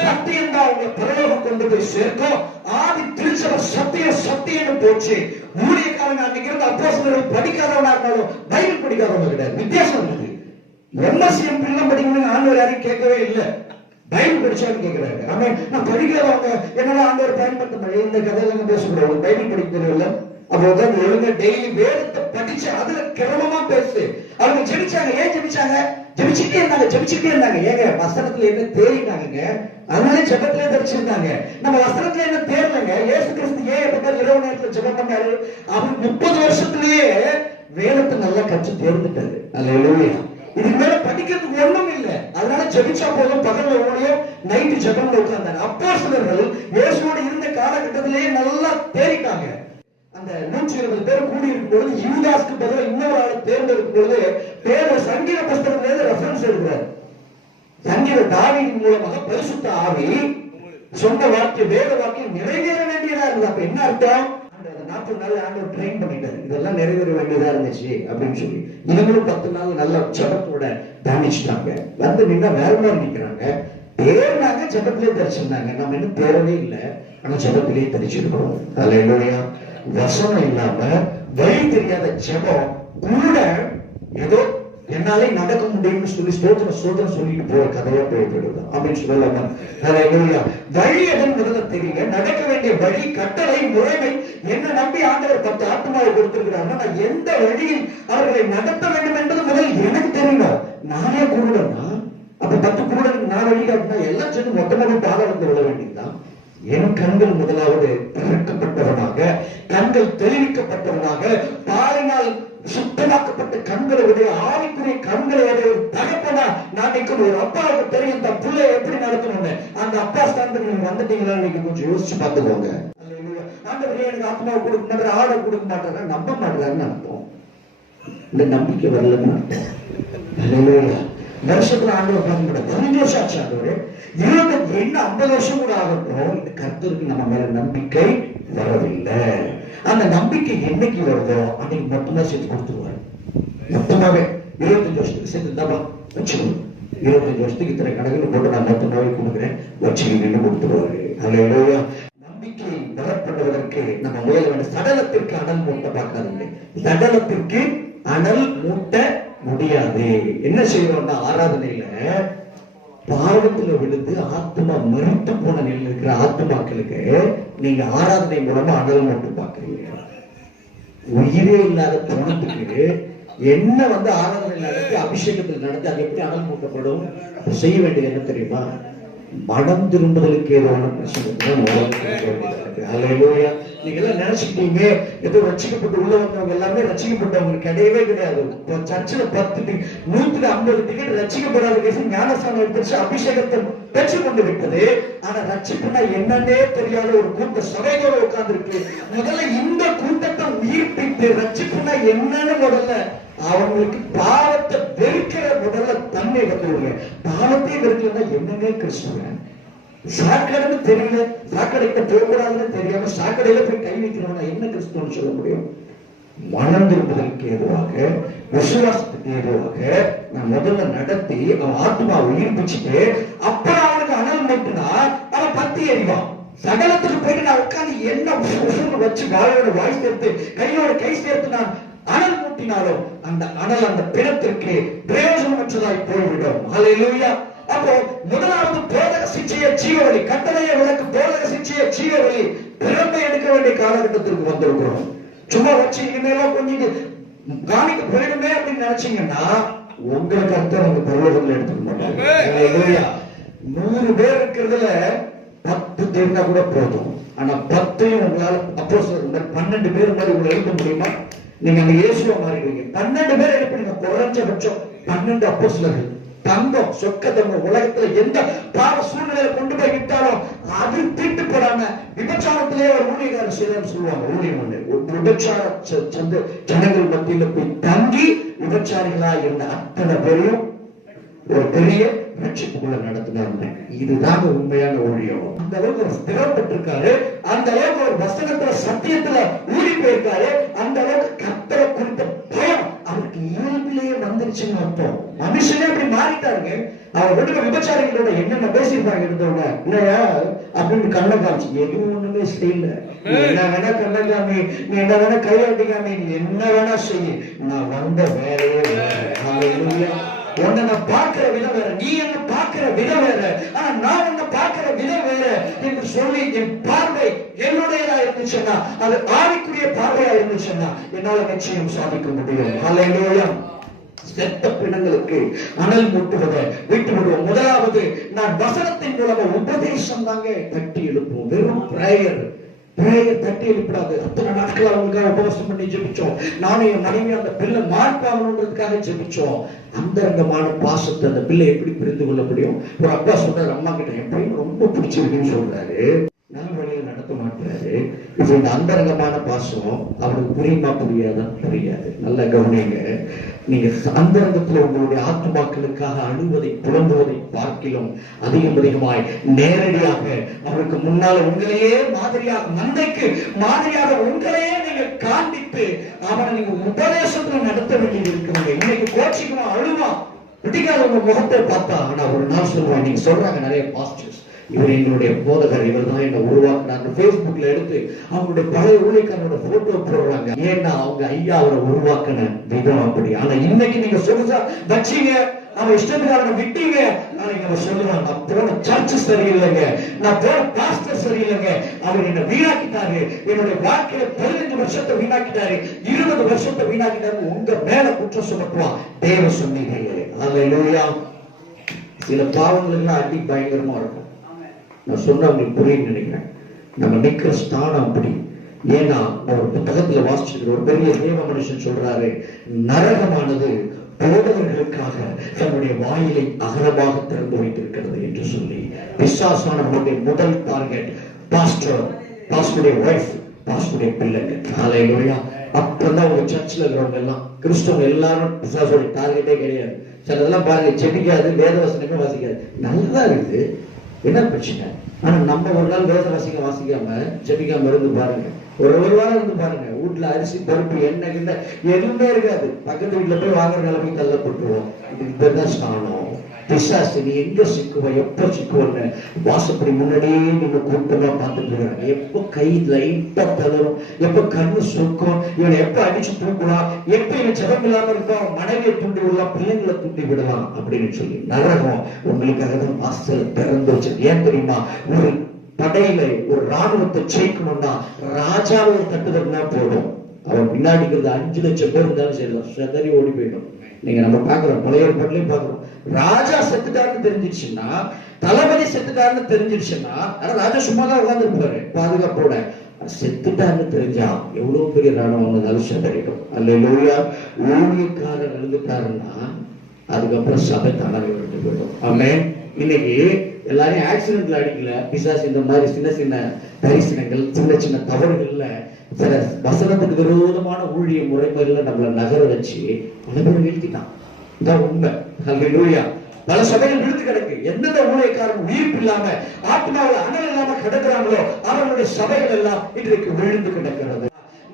சத்தியம் தான் உங்களை பரலோகம் கொண்டு போய் சேர்க்கும். ஆதி திருச்சபை சத்தியம் சத்தியம் போச்சு. ஊழியக்காரங்க அன்னைக்கு இருந்த அப்போஸ்தலர்கள் படிக்காதவனா இருந்தாலும் பைபிள் படிக்காதவங்க கிடையாது. வித்தியாசம் இருக்குது. எம்எஸ்சி எம்பிலாம் படிக்கணும்னு ஆண்டவர் யாரையும் கேட்கவே இல்லை. பைபிள் படிச்சான்னு கேட்கிறாரு. ஆமா, நான் படிக்கிறவங்க என்னடா ஆண்டவர் பயன்படுத்த முடியும்? இந்த கதையில பேசக்கூடாது. பைபிள் படிக்க தெரியல. அப்போ ஒழுங்க டெய்லி வேதத்தை படிச்சு அதுல கிரமமா பேசு. அவங்க ஜெபிச்சாங்க. ஏன் ஜெபிச்சாங்க? ஜெபிச்சுட்டே இருந்தாங்க. ஏங்க வசனத்துல என்ன தேறினாங்க, அதனால ஜெபத்திலே தெரிச்சிருந்தாங்க. நம்ம வசனத்துல என்ன தேரலங்க. இயேசு கிறிஸ்து ஏன் எப்ப இரவு நேரத்துல ஜெபம் பண்ணாரு? அவர் 30 வருஷத்திலேயே வேதத்தை நல்லா கற்று தேர்ந்துட்டாரு. அல்லேலூயா. இதுக்கு மேல படிக்கிறதுக்கு ஒண்ணும் இல்ல. அதனால ஜெபிச்சா போதும். பகல்ல ஊழியம், நைட்டு ஜெபம்ல உட்கார்ந்தாங்க. அப்போஸ்தலர்கள் இயேசுவோட இருந்த காலகட்டத்திலேயே நல்லா தேறிட்டாங்க. அந்த 120 பேர் கூடி இருக்கும் பொழுது யூதாஸ்க்கு பதிலாக இன்னொரு ஆளை தேர்ந்தெடுக்கும் பொழுது பேர் சங்கீத புஸ்தகத்திலிருந்து ரெஃபரன்ஸ் எடுக்கிறார். சங்கீத தாவீதின் மூலமாக பரிசுத்த ஆவி சொன்ன வாக்கியம் வேத வாக்கியம் நிறைவேற வேண்டியதா இருந்தது. அப்ப என்ன அர்த்தம்? 40 நாள் ஆண்டவர் ட்ரெயின் பண்ணிட்டாரு, இதெல்லாம் நிறைவேற வேண்டியதா இருந்துச்சு அப்படின்னு சொல்லி. இவங்களும் 10 நாள் நல்ல ஜபத்தோட தியானிச்சுட்டாங்க. வந்து நின்னா வேற மாதிரி நிக்கிறாங்க. தேர்னாங்க, ஜபத்திலே தரிச்சிருந்தாங்க. நம்ம இன்னும் தேரவே இல்லை, ஆனா ஜபத்திலேயே தரிச்சிருக்கிறோம். அல்லேலூயா. வசனம் இல்லாம வழி தெரியாத ஜபம் கூட ஏதோ என்னாலே நடக்க முடியும்னு சொல்லி ஸ்தோத்திரம் சொல்லிட்டு போற கதையா போயிடுது அப்படின்னு சொல்லலாமா? அல்லேலூயா. வழி எதன் முதல்ல தெரியல, நடக்க வேண்டிய வழி, கட்டளை, முறைமை. என்ன நம்பி ஆண்டவர் 10 ஆத்மாவை கொடுத்திருக்கிறாங்க. நான் எந்த வழியில் அவர்களை நடத்த வேண்டும் என்பது முதல் எனக்கு தெரியணும். நானே கூடனா அப்ப 10 கூடனுக்கு நான் வழிகாட்டினா எல்லாம் சேர்ந்து மொத்தமாக பால வந்து விட வேண்டியதுதான். என் கண்கள் முதலாவது திறக்கப்பட்டவனாக, கண்கள் தெளிவிக்கப்பட்டவனாக, பாலினால் சுத்தமாக்கப்பட்ட கண்களை உடைய ஆவிக்குரிய கண்களை உடைய தகப்பனா நான் நிற்கும். ஒரு அப்பாவுக்கு தெரியும் தன் பிள்ளை எப்படி நடத்தணும்னு. அந்த அப்பா ஸ்தானத்துக்கு நீங்க வந்துட்டீங்களா நீங்க கொஞ்சம் யோசிச்சு பார்த்துக்கோங்க. ஆண்டவரே எனக்கு ஆத்மாவை கொடுக்க மாட்டாரு, ஆடை கொடுக்க மாட்டாரு, நம்ப மாட்டாருன்னு அர்த்தம். இந்த நம்பிக்கை வரலன்னு அர்த்தம். அல்லேலூயா. வருஷத்துல ஆண்டவர் பார்க்க 15 வருஷம் ஆச்சு ஆண்டவரே, 50 வருஷம் கூட ஆகட்டும், இந்த கர்த்தருக்கு நம்ம மேல நம்பிக்கை வரவில்லை. அந்த நம்பிக்கை என்னைக்கு வருதோ அன்னைக்கு மொத்தமா சேர்த்து கொடுத்துருவாரு. மொத்தமாவே 25 வருஷத்துக்கு சேர்த்து இருந்தா வச்சுக்கணும். 25 வருஷத்துக்கு இத்தனை கணக்குன்னு போட்டு நான் மொத்தமாவே கொடுக்குறேன், வச்சுக்கிட்டு கொடுத்துருவாரு. அல்லேலூயா. நம்பிக்கை வரப்படுவதற்கு நம்ம முயல வேண்டும். சடலத்திற்கு அனல் மூட்ட பார்க்காதீங்க. சடலத்திற்கு அனல் மூட்ட முடியாது. என்ன செய்யறோம்னா ஆராதனையில பாவத்துல விழுந்து ஆத்மா மறுத்து போன நிலையில் இருக்கிற ஆத்மாக்களுக்கு நீங்க ஆராதனை மூலமா அனல் மூட்டு பாக்குறீங்க. உயிரே இல்லாத பணத்துக்கு என்ன வந்து ஆராதனை நடத்தி அபிஷேகத்தில் நடத்தி அது எப்படி அனல் மூட்டப்படும்? செய்ய வேண்டியது என்ன தெரியுமா? மனம் திரும்புதலுக்கு ஏதுவான பிரச்சனை. நீங்க எல்லாம் நினைச்சுக்கிட்டீங்க ஏதோ ரட்சிக்கப்பட்டு உள்ள வந்தவங்க எல்லாமே ரட்சிக்கப்பட்டவங்க கிடையவே கிடையாது. சர்ச்சில் 150 டிக்கெட் ரட்சிக்கப்படாத கேஸ் ஞானஸ்தானம் எடுத்துச்சு, அபிஷேகத்தை பெற்று கொண்டு விட்டது. ஆனா ரட்சிப்புனா என்னன்னே தெரியாத ஒரு கூட்ட சபையோட உட்கார்ந்து இருக்கு. முதல்ல இந்த கூட்டத்தை உயிர்ப்பித்து ரட்சிப்புனா என்னன்னு முதல்ல அவங்களுக்கு பாவத்தை வெறுக்கிற முதல்ல தன்மை வந்துருங்க. பாவத்தை வெறுக்கலன்னா என்னங்க கிறிஸ்துவ? சாக்கடைன்னு தெரியல, சாக்கடைக்கு போகக்கூடாதுன்னு தெரியாம சாக்கடையில போய் கை வைக்கிறவங்க என்ன கிறிஸ்துவன்னு சொல்ல முடியும்? மனம் திரும்புதலுக்கு ஏதுவாக, விசுவாசத்துக்கு ஏதுவாக நான் முதல்ல நடத்தி அவன் ஆத்மா உயிர்ப்பிச்சுட்டு அப்புறம் அவனுக்கு அனல் மூட்டுனா அவன் பத்தி எறிவான். சகலத்துக்கு போயிட்டு நான் உட்காந்து என்ன வச்சு வாயோட வாய் சேர்த்து கையோட கை சேர்த்து நான் அனல் மூட்டினாலும் அந்த அனல் அந்த பிணத்திற்கு பிரயோஜனமற்றதாய் போய்விடும். அல்லேலூயா. அப்போ முதலாவது போதக சிச்சைய ஜீவவழி, கட்டளைய விளக்கு போதக சிச்சைய ஜீவவழி பிறப்பை எடுக்க வேண்டிய காலகட்டத்திற்கு வந்திருக்கிறோம். சும்மா வச்சு இனிமேலாம் கொஞ்சம் காணிக்க போயிடுமே அப்படின்னு நினைச்சீங்கன்னா உங்களுக்கு அர்த்தம் உங்க பரலோகத்துல எடுத்துக்க மாட்டாங்க. 100 பேர் இருக்கிறதுல 10 தேர்ந்தா கூட போதும். ஆனா 10ஐயும் உங்களால அப்போஸ்தலர் 12 பேர் மாதிரி உங்களை எழுத முடியுமா? நீங்க அந்த இயேசுவா மாறிடுவீங்க. 12 பேர் எழுப்பிடுங்க, குறைஞ்சபட்சம் 12 அப்போஸ்தலர்கள். தங்கம் சொக்கதங்கம் உலகத்துல எந்த பாவ சூழ்நிலையில கொண்டு போய் விட்டாலும் அது தீட்டுப்படாம விபச்சாரத்திலே ஒரு ஊழியக்காரர் செய்யறன்னு சொல்லுவாங்க. ஊழியம் ஒண்ணு விபச்சார ஜனங்கள் மத்தியில போய் தங்கி விபச்சாரிகளா இருந்த அத்தனை பேரையும் ஒரு பெரிய ரட்சிப்புக்குள்ள நடத்தினாங்க. இதுதான் உண்மையான ஊழியம். அந்த அளவுக்கு ஒரு ஸ்திரப்பட்டிருக்காரு, அந்த அளவுக்கு ஒரு வசனத்துல சத்தியத்துல ஊறி போயிருக்காரு, அந்த அளவுக்கு கர்த்தரை குறித்த பயம் அவருக்கு இயல்பிலேயே வந்துருச்சுன்னு அர்த்தம். மனுஷனே அப்படி மாறிட்டாருங்க. அவர் வீட்டுக்கு விபச்சாரிகளோட என்னென்ன பேசியிருப்பாங்க இருந்தவங்க இல்லையா அப்படின்னு கண்ணை காமிச்சு எதுவும் ஒண்ணுமே செய்யல. என்ன வேணா கண்ணகாமி, நீ என்ன வேணா கையாட்டிக்காமி, நீ என்ன வேணா செய்ய, நான் வந்த வேலையே உன்னை நான் பார்க்கிற விதம் வேற, நீ என்ன பார்க்கிற விதம் வேற, ஆனா நான் என்ன பார்க்கிற விதம் வேற என்று சொல்லி என் பார்வை என்னுடையதா இருந்துச்சுன்னா, அது ஆவிக்குரிய பார்வையா இருந்துச்சுன்னா என்னால நிச்சயம் சாதிக்க முடியும். அல்லேலூயா. செத்த பிணங்களுக்கு அனல் மூட்டுவதை விட்டு விடுவோம். முதலாவது நான் வசனத்தின் மூலமா உபதேசம் தாங்க தட்டி எழுப்புவோம். வெறும் பிரேயர் தட்டி எழுப்பிடாது. அத்தனை நாட்கள் அவங்களுக்காக உபவாசம் பண்ணி ஜெபிச்சோம். நானும் என் மனைவி அந்த பிள்ளை மார்பாகணுன்றதுக்காக ஜெபிச்சோம். அந்தரங்கமான பாசத்தை அந்த பிள்ளை எப்படி புரிந்து கொள்ள முடியும்? ஒரு அப்பா சொல்றாரு அம்மா கிட்ட என் பையன் ரொம்ப பிடிச்சிருக்குன்னு சொல்றாரு, நல்ல வழியில நடத்த மாட்டாரு, இப்ப இந்த அந்தரங்கமான பாசம் அவனுக்கு புரியுமா புரியாதா? புரியாது. நல்ல கவனிங்க. நீங்க அந்தரங்கத்துல உங்களுடைய ஆத்துமாக்களுக்காக அழுவதை புலம்புவதை பார்க்கிலும் அதிகமாய் நேரடியாக அவருக்கு முன்னால உங்களையே மாதிரியாக, மந்தைக்கு மாதிரியாக உங்களையே நீங்க காண்பித்து அவனை நீங்க உபதேசத்துல நடத்த வேண்டியது இருக்கிறீங்க. இன்னைக்கு கோச்சிக்குமா, அழுவா, பிடிக்காத உங்க முகத்தை பார்த்தா, ஆனா ஒரு நாள் சொல்லுவான். நீங்க சொல்றாங்க நிறைய பாஸ்டர்ஸ், இவர் எங்களுடைய போதகர், இவர் தான் என்ன உருவாக்குனாங்க. பேஸ்புக்ல எடுத்து அவங்களுடைய பழைய ஊழியக்காரனோட போட்டோ போடுறாங்க. ஏன்னா அவங்க ஐயா அவரை உருவாக்கின விதம் அப்படி. ஆனா இன்னைக்கு நீங்க சொல்லுதா வச்சீங்க, அவன் இஷ்டத்துக்கு அவனை விட்டீங்க. நாளைக்கு அவன் சொல்லுவான், நான் போன சர்ச் சரியில்லைங்க, நான் போன பாஸ்டர் சரியில்லைங்க, அவர் என்ன வீணாக்கிட்டாரு, என்னுடைய வாழ்க்கையில 15 வருஷத்தை வீணாக்கிட்டாரு, 20 வருஷத்தை வீணாக்கிட்டாரு, உங்க மேல குற்றம் சுமத்துவான். தேவ சொன்னீங்க. அல்லேலூயா. சில பாவங்களுக்குலாம் அடி பயங்கரமா இருக்கும். நான் சொன்ன உங்களுக்கு புரியும் நினைக்கிறேன். நம்ம நிக்கிற ஸ்தானம் அப்படி. ஏன்னா ஒரு புத்தகத்துல வாசிச்சிருக்கிற ஒரு பெரிய தேவ மனுஷன் சொல்றாரு, நரகமானது போதகர்களுக்காக தன்னுடைய வாயிலை அகலமாக திறந்து வைத்திருக்கிறது என்று சொல்லி. பிசாசானவனுடைய முதல் டார்கெட் பாஸ்டர், பாஸ்டருடைய வைஃப், பாஸ்டருடைய பிள்ளைங்க. ஹல்லேலூயா. அப்பதான் உங்க சர்ச்சில் இருக்கிறவங்க எல்லாம் கிறிஸ்தவங்க எல்லாரும் பிசாசுடைய டார்கெட்டே கிடையாது. சிலதெல்லாம் பாருங்க, செபிக்காது, வேத வசனமே வாசிக்காது, நல்லா இருக்குது, என்ன பிரச்சனை? ஆனா நம்ம ஒரு நாள் வேத வாசிக்காம ஜெபிக்காம இருந்து பாருங்க, ஒரு வாரம் இருந்து பாருங்க, வீட்டுல அரிசி பருப்பு எண்ணெய் கிண்ண எதுவுமே இருக்காது, பக்கத்து வீட்டுல போய் வாங்குற நிலைமைக்கு தள்ளப்பட்டுருவோம். இதுதான் ஸ்தானம். பிசாசு நீ எங்க சிக்குவ, எப்ப சிக்குவன்னு வாசப்படி முன்னாடியே நீங்க கூட்டமா பார்த்துட்டு இருக்காங்க. எப்ப கை லைட்டா தளரும், எப்ப கண்ணு சுருக்கும், இவனை எப்ப அடிச்சு தூக்கலாம், எப்ப இவன் ஜபம் இல்லாம இருக்கான், மனைவியை தூண்டி விடலாம், பிள்ளைங்களை தூண்டி விடலாம் அப்படின்னு சொல்லி நரகம் உங்களுக்காக தான் வாசல் திறந்து வச்சிருக்கு. ஏன் தெரியுமா? ஒரு படையில ஒரு ராணுவத்தை ஜெயிக்கணும்னா ராஜாவை ஒரு தட்டுதல்னா போடும், அவன் பின்னாடி 5 லட்சம் பேர் இருந்தாலும் சரி, செதறி ஓடி போயிடும். நீங்க நம்ம பாக்குறோம், பழைய ஏற்பாட்டிலையும் பாக்குறோம், ராஜா செத்துட்டாருன்னு தெரிஞ்சிருச்சுன்னா, தளபதி செத்துட்டாருன்னு தெரிஞ்சிருச்சுன்னா, ஆனா ராஜா சும்மாதான் உட்கார்ந்து இருப்பாரு பாதுகாப்போட. செத்துட்டாருன்னு தெரிஞ்சா எவ்வளவு பெரிய ராணுவம் வந்தாலும் செதறிடும். அல்லேலூயா. ஊழியக்காரர் எழுந்துட்டாருன்னா அதுக்கப்புறம் சபை தானாக விட்டு போயிடும். ஆமென். இன்னைக்கு எல்லாரையும் ஆக்சிடென்ட்ல அடிக்கல பிசாசு, இந்த மாதிரி சின்ன சின்ன தரிசனங்கள், சின்ன சின்ன தவறுகள்ல, சில வசனத்துக்கு விரோதமான ஊழிய முறைமைகள்ல நம்மளை நகர வச்சு பல பேர் வீழ்த்திட்டான். இதான் உண்மை. அல்லேலூயா. பல சபைகள் விழுந்து கிடக்கு. எந்தெந்த ஊழியக்காரன் உயிர்ப்பு இல்லாம ஆத்மாவில் அனல் இல்லாம கிடக்கிறாங்களோ அவர்களுடைய சபைகள் எல்லாம் இன்றைக்கு விழுந்து கிடக்கிறது.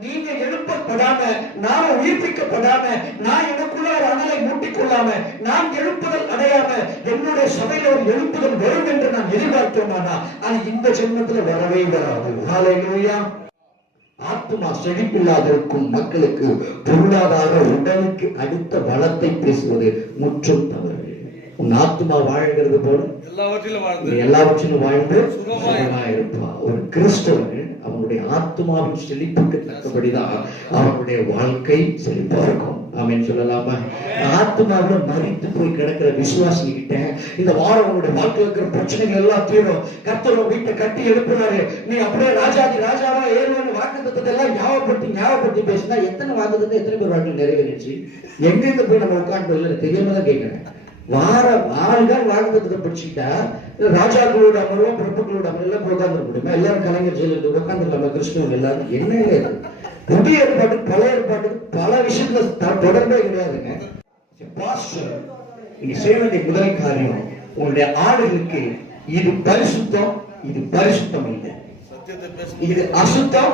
நீங்க எழுப்பப்படாம, நாம உயிர்ப்பிக்கப்படாம, நான் எனக்குள்ள ஒரு அனலை மூட்டிக் கொள்ளாம, நான் எழுப்புதல் அடையாம என்னுடைய சபையில ஒரு எழுப்புதல் வரும் என்று நான் எதிர்பார்த்தோமானா அது இந்த ஜென்மத்துல வரவே வராது. ஹல்லேலூயா. ஆத்மா செழிப்பில்லாதிருக்கும் மக்களுக்கு பொருளாதார உடலுக்கு அடுத்த வளத்தை பேசுவது முற்றும் தவறு. உன் ஆத்மா வாழ்கிறது போல எல்லாவற்றிலும் வாழ்ந்து சுகமா இருப்பான். ஒரு கிறிஸ்தவன் அவனுடைய ஆத்மாவின் செழிப்புக்கு தக்கபடிதான் அவனுடைய வாழ்க்கை செழிப்பா இருக்கும். ஆமென் சொல்லலாமா? ஆத்மாவில மறித்து போய் கிடக்கிற விசுவாசி கிட்ட இந்த வாரம் உங்களுடைய வாழ்க்கையில் இருக்கிற பிரச்சனைகள் எல்லாம் தீரும். கர்த்தர் வீட்டை கட்டி எழுப்புறாரு, நீ அப்படியே ராஜாதி ராஜாவா ஏறுவன்னு வாக்குத்தத்தத்தை எல்லாம் ஞாபகப்படுத்தி பேசினா எத்தனை வாக்குத்தத்தை எத்தனை பேர் வாழ்க்கை நிறைவேறிச்சு? எங்க போய் நம்ம உட்காந்து இல்லை தெரியாம தான் கேட்கிறேன். ஆளுகள் வாக்குத்தத்தை படிச்சுக்கிட்டா ராஜாக்களோட அமர்வம், பிரபுக்களோட அமர்வெல்லாம் உட்கார்ந்து முடியுமா? எல்லாரும் கலைஞர் ஜெயில உட்காந்துருக்காம கிறிஸ்தவர்கள் எல்லாரும் என்ன இல்லை. புதிய ஏற்பாடு பழைய ஏற்பாடு பல விஷயத்துல தொடர்பே கிடையாதுங்க. நீங்க செய்ய வேண்டிய முதல் காரியம், உங்களுடைய ஆடுகளுக்கு இது பரிசுத்தம், இது பரிசுத்தம் இல்லை, இது அசுத்தம்,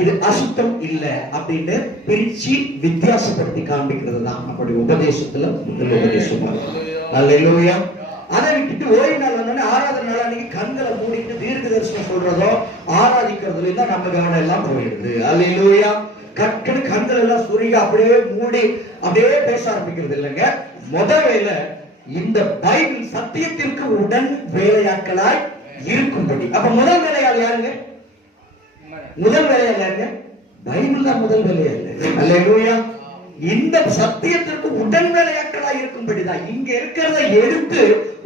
இது அசுத்தம் இல்ல அப்படின்னு பிரிச்சு வித்தியாசப்படுத்தி காண்பிக்கிறது தான் அப்படி உபதேசத்துல முதல் உபதேசமா. அல்லேலூயா. அதை விட்டுட்டு ஓய்வு நாள் வந்தோடனே ஆராதனை நாள் அன்னைக்கு கண்களை மூடிட்டு தீர்க்க தரிசனம் சொல்றதோ ஆராதிக்கிறதுல தான் நம்ம கவனம் எல்லாம் போயிடுது. அல்லேலூயா. கண்கள் எல்லாம் சுருங்கி அப்படியே மூடி அப்படியே பேச ஆரம்பிக்கிறது இல்லைங்க. முதல் வேலை இந்த பைபிள் சத்தியத்திற்கு உடன் வேலையாட்களாய் இருக்கும்படி. அப்ப முதல் வேலையாள் யாருங்க? முதல் வேலையாள் யாருங்க? பைபிள் தான் முதல் வேலையாள். அல்லேலூயா. இந்த சத்தியத்திற்கு உடன் வேலையாட்களாய் இருக்கும்படிதான் இங்க இருக்கிறத எடுத்து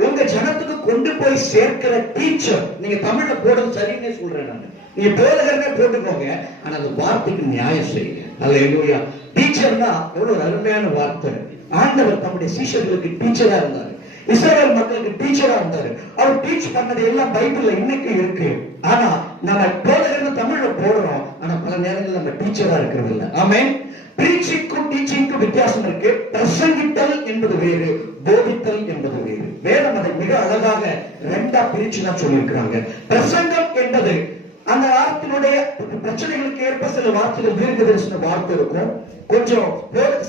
உங்க ஜனத்துக்கு கொண்டு போய் சேர்க்கிற டீச்சர். நீங்க தமிழ்ல போடுறது சரின்னே சொல்றேன் நான், நீங்க போதகர்னே போட்டுக்கோங்க, ஆனா அந்த வார்த்தைக்கு நியாயம் செய்யுங்க. அல்லேலூயா. டீச்சர்னா எவ்வளவு அருமையான வார்த்தை. ஆண்டவர் தம்முடைய சீஷர்களுக்கு டீச்சரா இருந்தாரு. இஸ்ரவேல் மக்களுக்கு டீச்சரா இருந்தாரு. அவர் டீச் பண்ணது எல்லாம் பைபிள்ல இன்னைக்கு இருக்கு. ஆனா நம்ம போதகர்னு தமிழ்ல போடுறோம், ஆனா பல நேரங்களில் நம்ம டீச்சரா இருக்கிறது இல்லை. ஆமென். பிரீச்சிங்கும் டீச்சிங்கும் வித்தியாசம் இருக்கு. பிரசங்கித்தல் என்பது வேறு, போதித்தல் என்பது வேறு. வேதம் அதை மிக அழகாக ரெண்டா பிரிச்சு தான் சொல்லியிருக்கிறாங்க. பிரசங்கம் என்பது அந்த வார்த்தையினுடைய பிரச்சனைகளுக்கு ஏற்ப சில வார்த்தைகள் தீர்க்க தரிசன வார்த்தை இருக்கும், கொஞ்சம்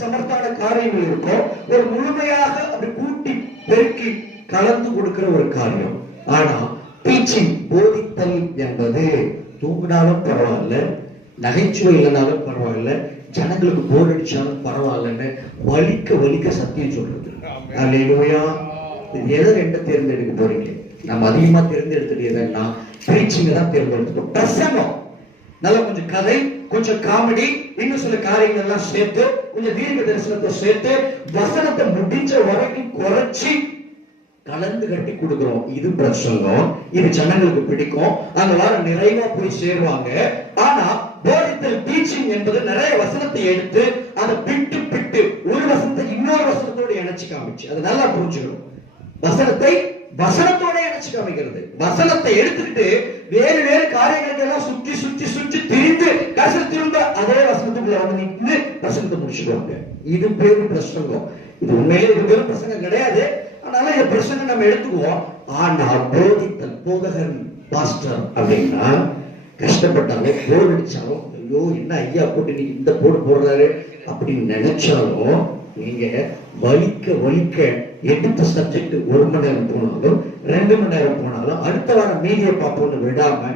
சமர்த்தான காரியங்கள் இருக்கும், ஒரு முழுமையாக அப்படி கூட்டி பெருக்கி கலந்து கொடுக்கிற ஒரு காரியம். ஆனா டீச்சிங், போதித்தல் என்பது தூங்கினாலும் பரவாயில்ல, நகைச்சுவை இல்லைனாலும் பரவாயில்ல, ஜனங்களுக்கு போர் அடிச்சாலும் பரவாயில்லன்னு வலிக்க சத்தியம் சொல்றது. அல்லேலூயா. எதை ரெண்டு தேர்ந்தெடுக்க போறீங்க? நம்ம அதிகமா தேர்ந்தெடுத்தது எதுன்னா பிரீச்சிங் தான் தேர்ந்தெடுத்துட்டோம். பிரசங்கம் நல்லா கொஞ்சம் கதை, கொஞ்சம் காமெடி, இன்னும் சில காரியங்கள் எல்லாம் சேர்த்து, கொஞ்சம் தீர்க்க தரிசனத்தை சேர்த்து, வசனத்தை முடிஞ்ச வரைக்கும் குறைச்சி கலந்து கட்டி கொடுக்கிறோம். இது பிரசங்கம். இது ஜனங்களுக்கு பிடிக்கும், அதனால நிறைவா போய் சேருவாங்க. ஆனா போதித்தல், டீச்சிங் என்பது நிறைய வசனத்தை எடுத்து அதை பிட்டு ஒரு வசனத்தை இன்னொரு வசனத்தோட இணைச்சு காமிச்சு, அது நல்லா புரிஞ்சுக்கணும். வசனத்தை வசனத்தோட இணைச்சு காமிக்கிறது. வசனத்தை எடுத்துக்கிட்டு வேறு வேறு காரியங்களுக்கு எல்லாம் சுற்றி திரிந்து கடைசியில் திரும்ப அதே வசனத்துக்குள்ள வந்து நின்று வசனத்தை முடிச்சுடுவாங்க. இது பேரு பிரசங்கம். இது உண்மையிலே இது பேரும் பிரசங்கம் கிடையாது, ஆனாலும் இந்த பிரசங்கம் நம்ம எடுத்துக்குவோம். ஆனா போதித்தல், போதகர், பாஸ்டர் அப்படின்னா கஷ்டப்பட்டாலே, போர் அடிச்சாலும், ஐயோ என்ன ஐயா போட்டு நீங்க இந்த போடுறாரு அப்படின்னு நினைச்சாலும், நீங்க வலிக்க எடுத்த சப்ஜெக்ட் 1 மணி நேரம் போனாலும் 2 மணி நேரம் போனாலும் அடுத்த வாரம் மீதியை பார்ப்போம்னு விடாம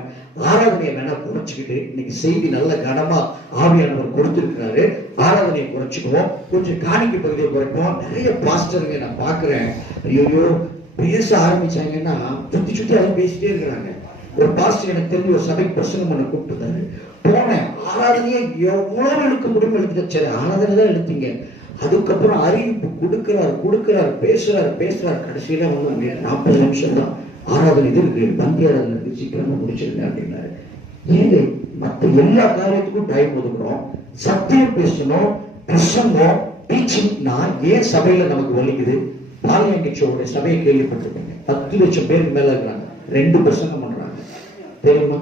ஆராதனையை வேணா குறைச்சிக்கிட்டு, இன்னைக்கு செய்தி நல்ல கனமா ஆவியானவர் கொடுத்திருக்கிறாரு, ஆராதனையை குறைச்சிக்குவோம், கொஞ்சம் காணிக்கை பகுதியை குறைப்போம். நிறைய பாஸ்டருங்க நான் பாக்குறேன், ஐயோ பேச ஆரம்பிச்சாங்கன்னா சுத்தி அதை பேசிட்டே இருக்கிறாங்க. ஒரு பாஸ்டர் எனக்கு தெரிஞ்ச ஒரு சபைக்கு பிரசங்கம் பண்ண கூப்பிட்டுதாரு. போனேன், ஆராதனையை எவ்வளவு எடுக்க முடியுமோ எடுத்துக்க. சரி, ஆராதனை தான் எடுத்தீங்க, அதுக்கப்புறம் அறிவிப்பு கொடுக்கிறார், பேசுறாரு. கடைசியில 40 நிமிஷம் தான் ஆராதனை இது இருக்கு, பந்தி ஆராதனை இருக்கு, சீக்கிரமா முடிச்சிருங்க அப்படின்னாரு. ஏங்க மற்ற எல்லா காரியத்துக்கும் டைம் ஒதுக்குறோம், சத்தியம் பேசணும், பிரசங்கம், டீச்சிங்னா ஏன் சபையில நமக்கு வலிக்குது? பாலியங்கிச்சோட சபையை கேள்விப்பட்டிருக்கீங்க, 10 லட்சம் பேருக்கு மேல இருக்கிறாங்க, 2 பிரசங்கம் பண்றாங்க தெரியுமா?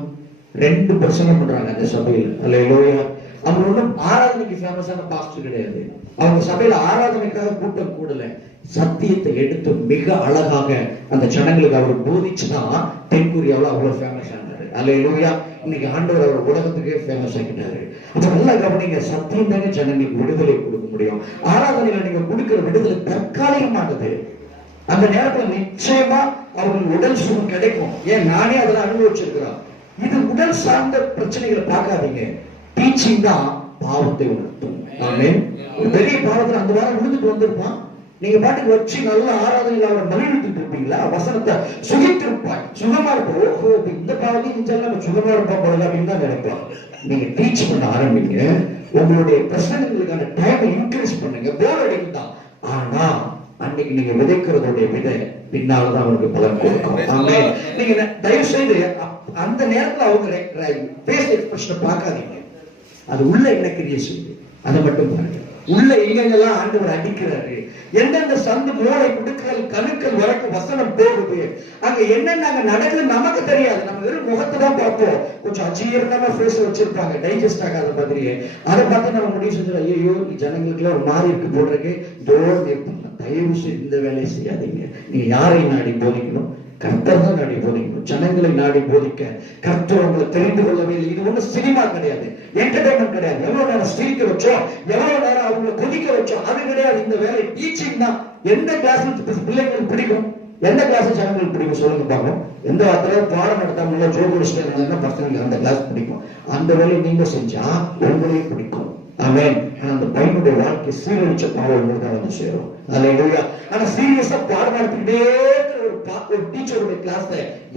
2 பிரசங்கம் பண்றாங்க அந்த சபையில. அல்லேலூயா. அவங்க ஒன்றும் ஆராதனைக்கு ஃபேமஸான பாஸ்டர் கிடையாது, அவங்க சபையில ஆராதனைக்காக கூட்டம் கூடல, சத்தியத்தை எடுத்து மிக அழகாக அந்த ஜனங்களுக்கு அவர் போதிச்சுதான் தென்கொரியாவில் அவ்வளவு ஃபேமஸ் ஆனாரு. அல்லேலூயா. இன்னைக்கு ஆண்டவர் அவர் உலகத்துக்கே ஃபேமஸ் ஆக்கிட்டாரு. அப்ப நல்லா கவனிங்க, சத்தியம் தானே ஜனங்களுக்கு விடுதலை கொடுக்க முடியும். ஆராதனையில நீங்க கொடுக்கிற விடுதலை தற்காலிகமானது. அந்த நேரத்துல நிச்சயமா அவங்களுக்கு உடல் சுகம் கிடைக்கும். ஏன், நானே அதெல்லாம் அனுபவிச்சிருக்கிறோம். இது உடல் சார்ந்த பிரச்சனைகளை பார்க்காதீங்க. டீச்சிங் தான் பாவத்தை உணர்த்தும். ஆமென். ஒரு பெரிய பாவத்துல அந்த வாரம் விழுந்துட்டு வந்திருப்பான், நீங்க பாட்டுக்கு வச்சு நல்ல ஆராதனையில் அவரை மகிழ்ந்துட்டு இருப்பீங்களா, வசனத்தை சுகித்திருப்பாய், சுகமா இருப்போம். ஓஹோ, இந்த பாவத்தையும் செஞ்சாலும் நம்ம சுகமா இருப்போம் போல அப்படின்னு தான் நினைப்போம். நீங்க டீச் பண்ண ஆரம்பிங்க, உங்களுடைய பிரச்சனைகளுக்கான டைமை இன்க்ரீஸ் பண்ணுங்க. போர் அடிக்குதான், ஆனா அன்னைக்கு நீங்க விதைக்கிறதுடைய விதை பின்னால்தான் அவங்களுக்கு பலன் கொடுக்கும். நீங்க தயவு செய்து அந்த நேரத்துல அவங்க ஃபேஸ் எக்ஸ்பிரஷனை பார்க்காதீங்க, அது உள்ள என்ன கிரியை செய்யுது அதை மட்டும் பாருங்க. உள்ள எங்கெங்கெல்லாம் ஆண்டவர் அடிக்கிறாரு, எந்தெந்த சந்து மூளை குடுக்கல் கணுக்கள் வரைக்கும் வசனம் போகுது, அங்க என்னென்ன நடக்குது நமக்கு தெரியாது. நம்ம வெறும் முகத்தை தான் பார்ப்போம், கொஞ்சம் அஜீரணமா ஃபேஸ் வச்சிருப்பாங்க, டைஜஸ்ட் ஆகாத மாதிரியே. அதை பார்த்து நம்ம முடிவு செஞ்சு, ஐயோ ஜனங்களுக்கு ஒரு மாறி இருக்கு போடுறதுக்கு தோடு இருப்பாங்க. தயவு செய்து இந்த வேலையை செய்யாதீங்க. நீங்க யாரை நாடி போதிக்கணும்? கர்த்தர் தான் நாடி போதிக்கணும். ஜனங்களை நாடி போதிக்க கர்த்தர் உங்களை தெரிந்து கொள்ளவே இல்லை. இது ஒண்ணு சினிமா கிடையாது, என்டர்டைன்மெண்ட் கிடையாது. எவ்வளவு நேரம் சிரிக்க வச்சோம், எவ்வளவு நேரம் அவங்களை கொதிக்க வச்சோம், அது கிடையாது. இந்த வேலை டீச்சிங் தான். எந்த கிளாஸ் பிள்ளைங்களுக்கு பிடிக்கும், எந்த கிளாஸ் ஜனங்களுக்கு பிடிக்கும் சொல்லுங்க பார்ப்போம். எந்த வார்த்தையில பாடம் நடத்தாம ஜோக் அடிச்சுட்டு பசங்களுக்கு அந்த கிளாஸ் பிடிக்கும். அந்த வேலையை நீங்க செஞ்சா உங்களையும் பிடிக்கும். ஆமென். அந்த பையனுடைய வாழ்க்கை சீரழிச்ச பாவம் வந்து சேரும். அல்லேலூயா. ஆனா சீரியஸா பாடம் நடத்திக்கிட்டே ஒரு டீச்சருடைய கிளாஸ்ல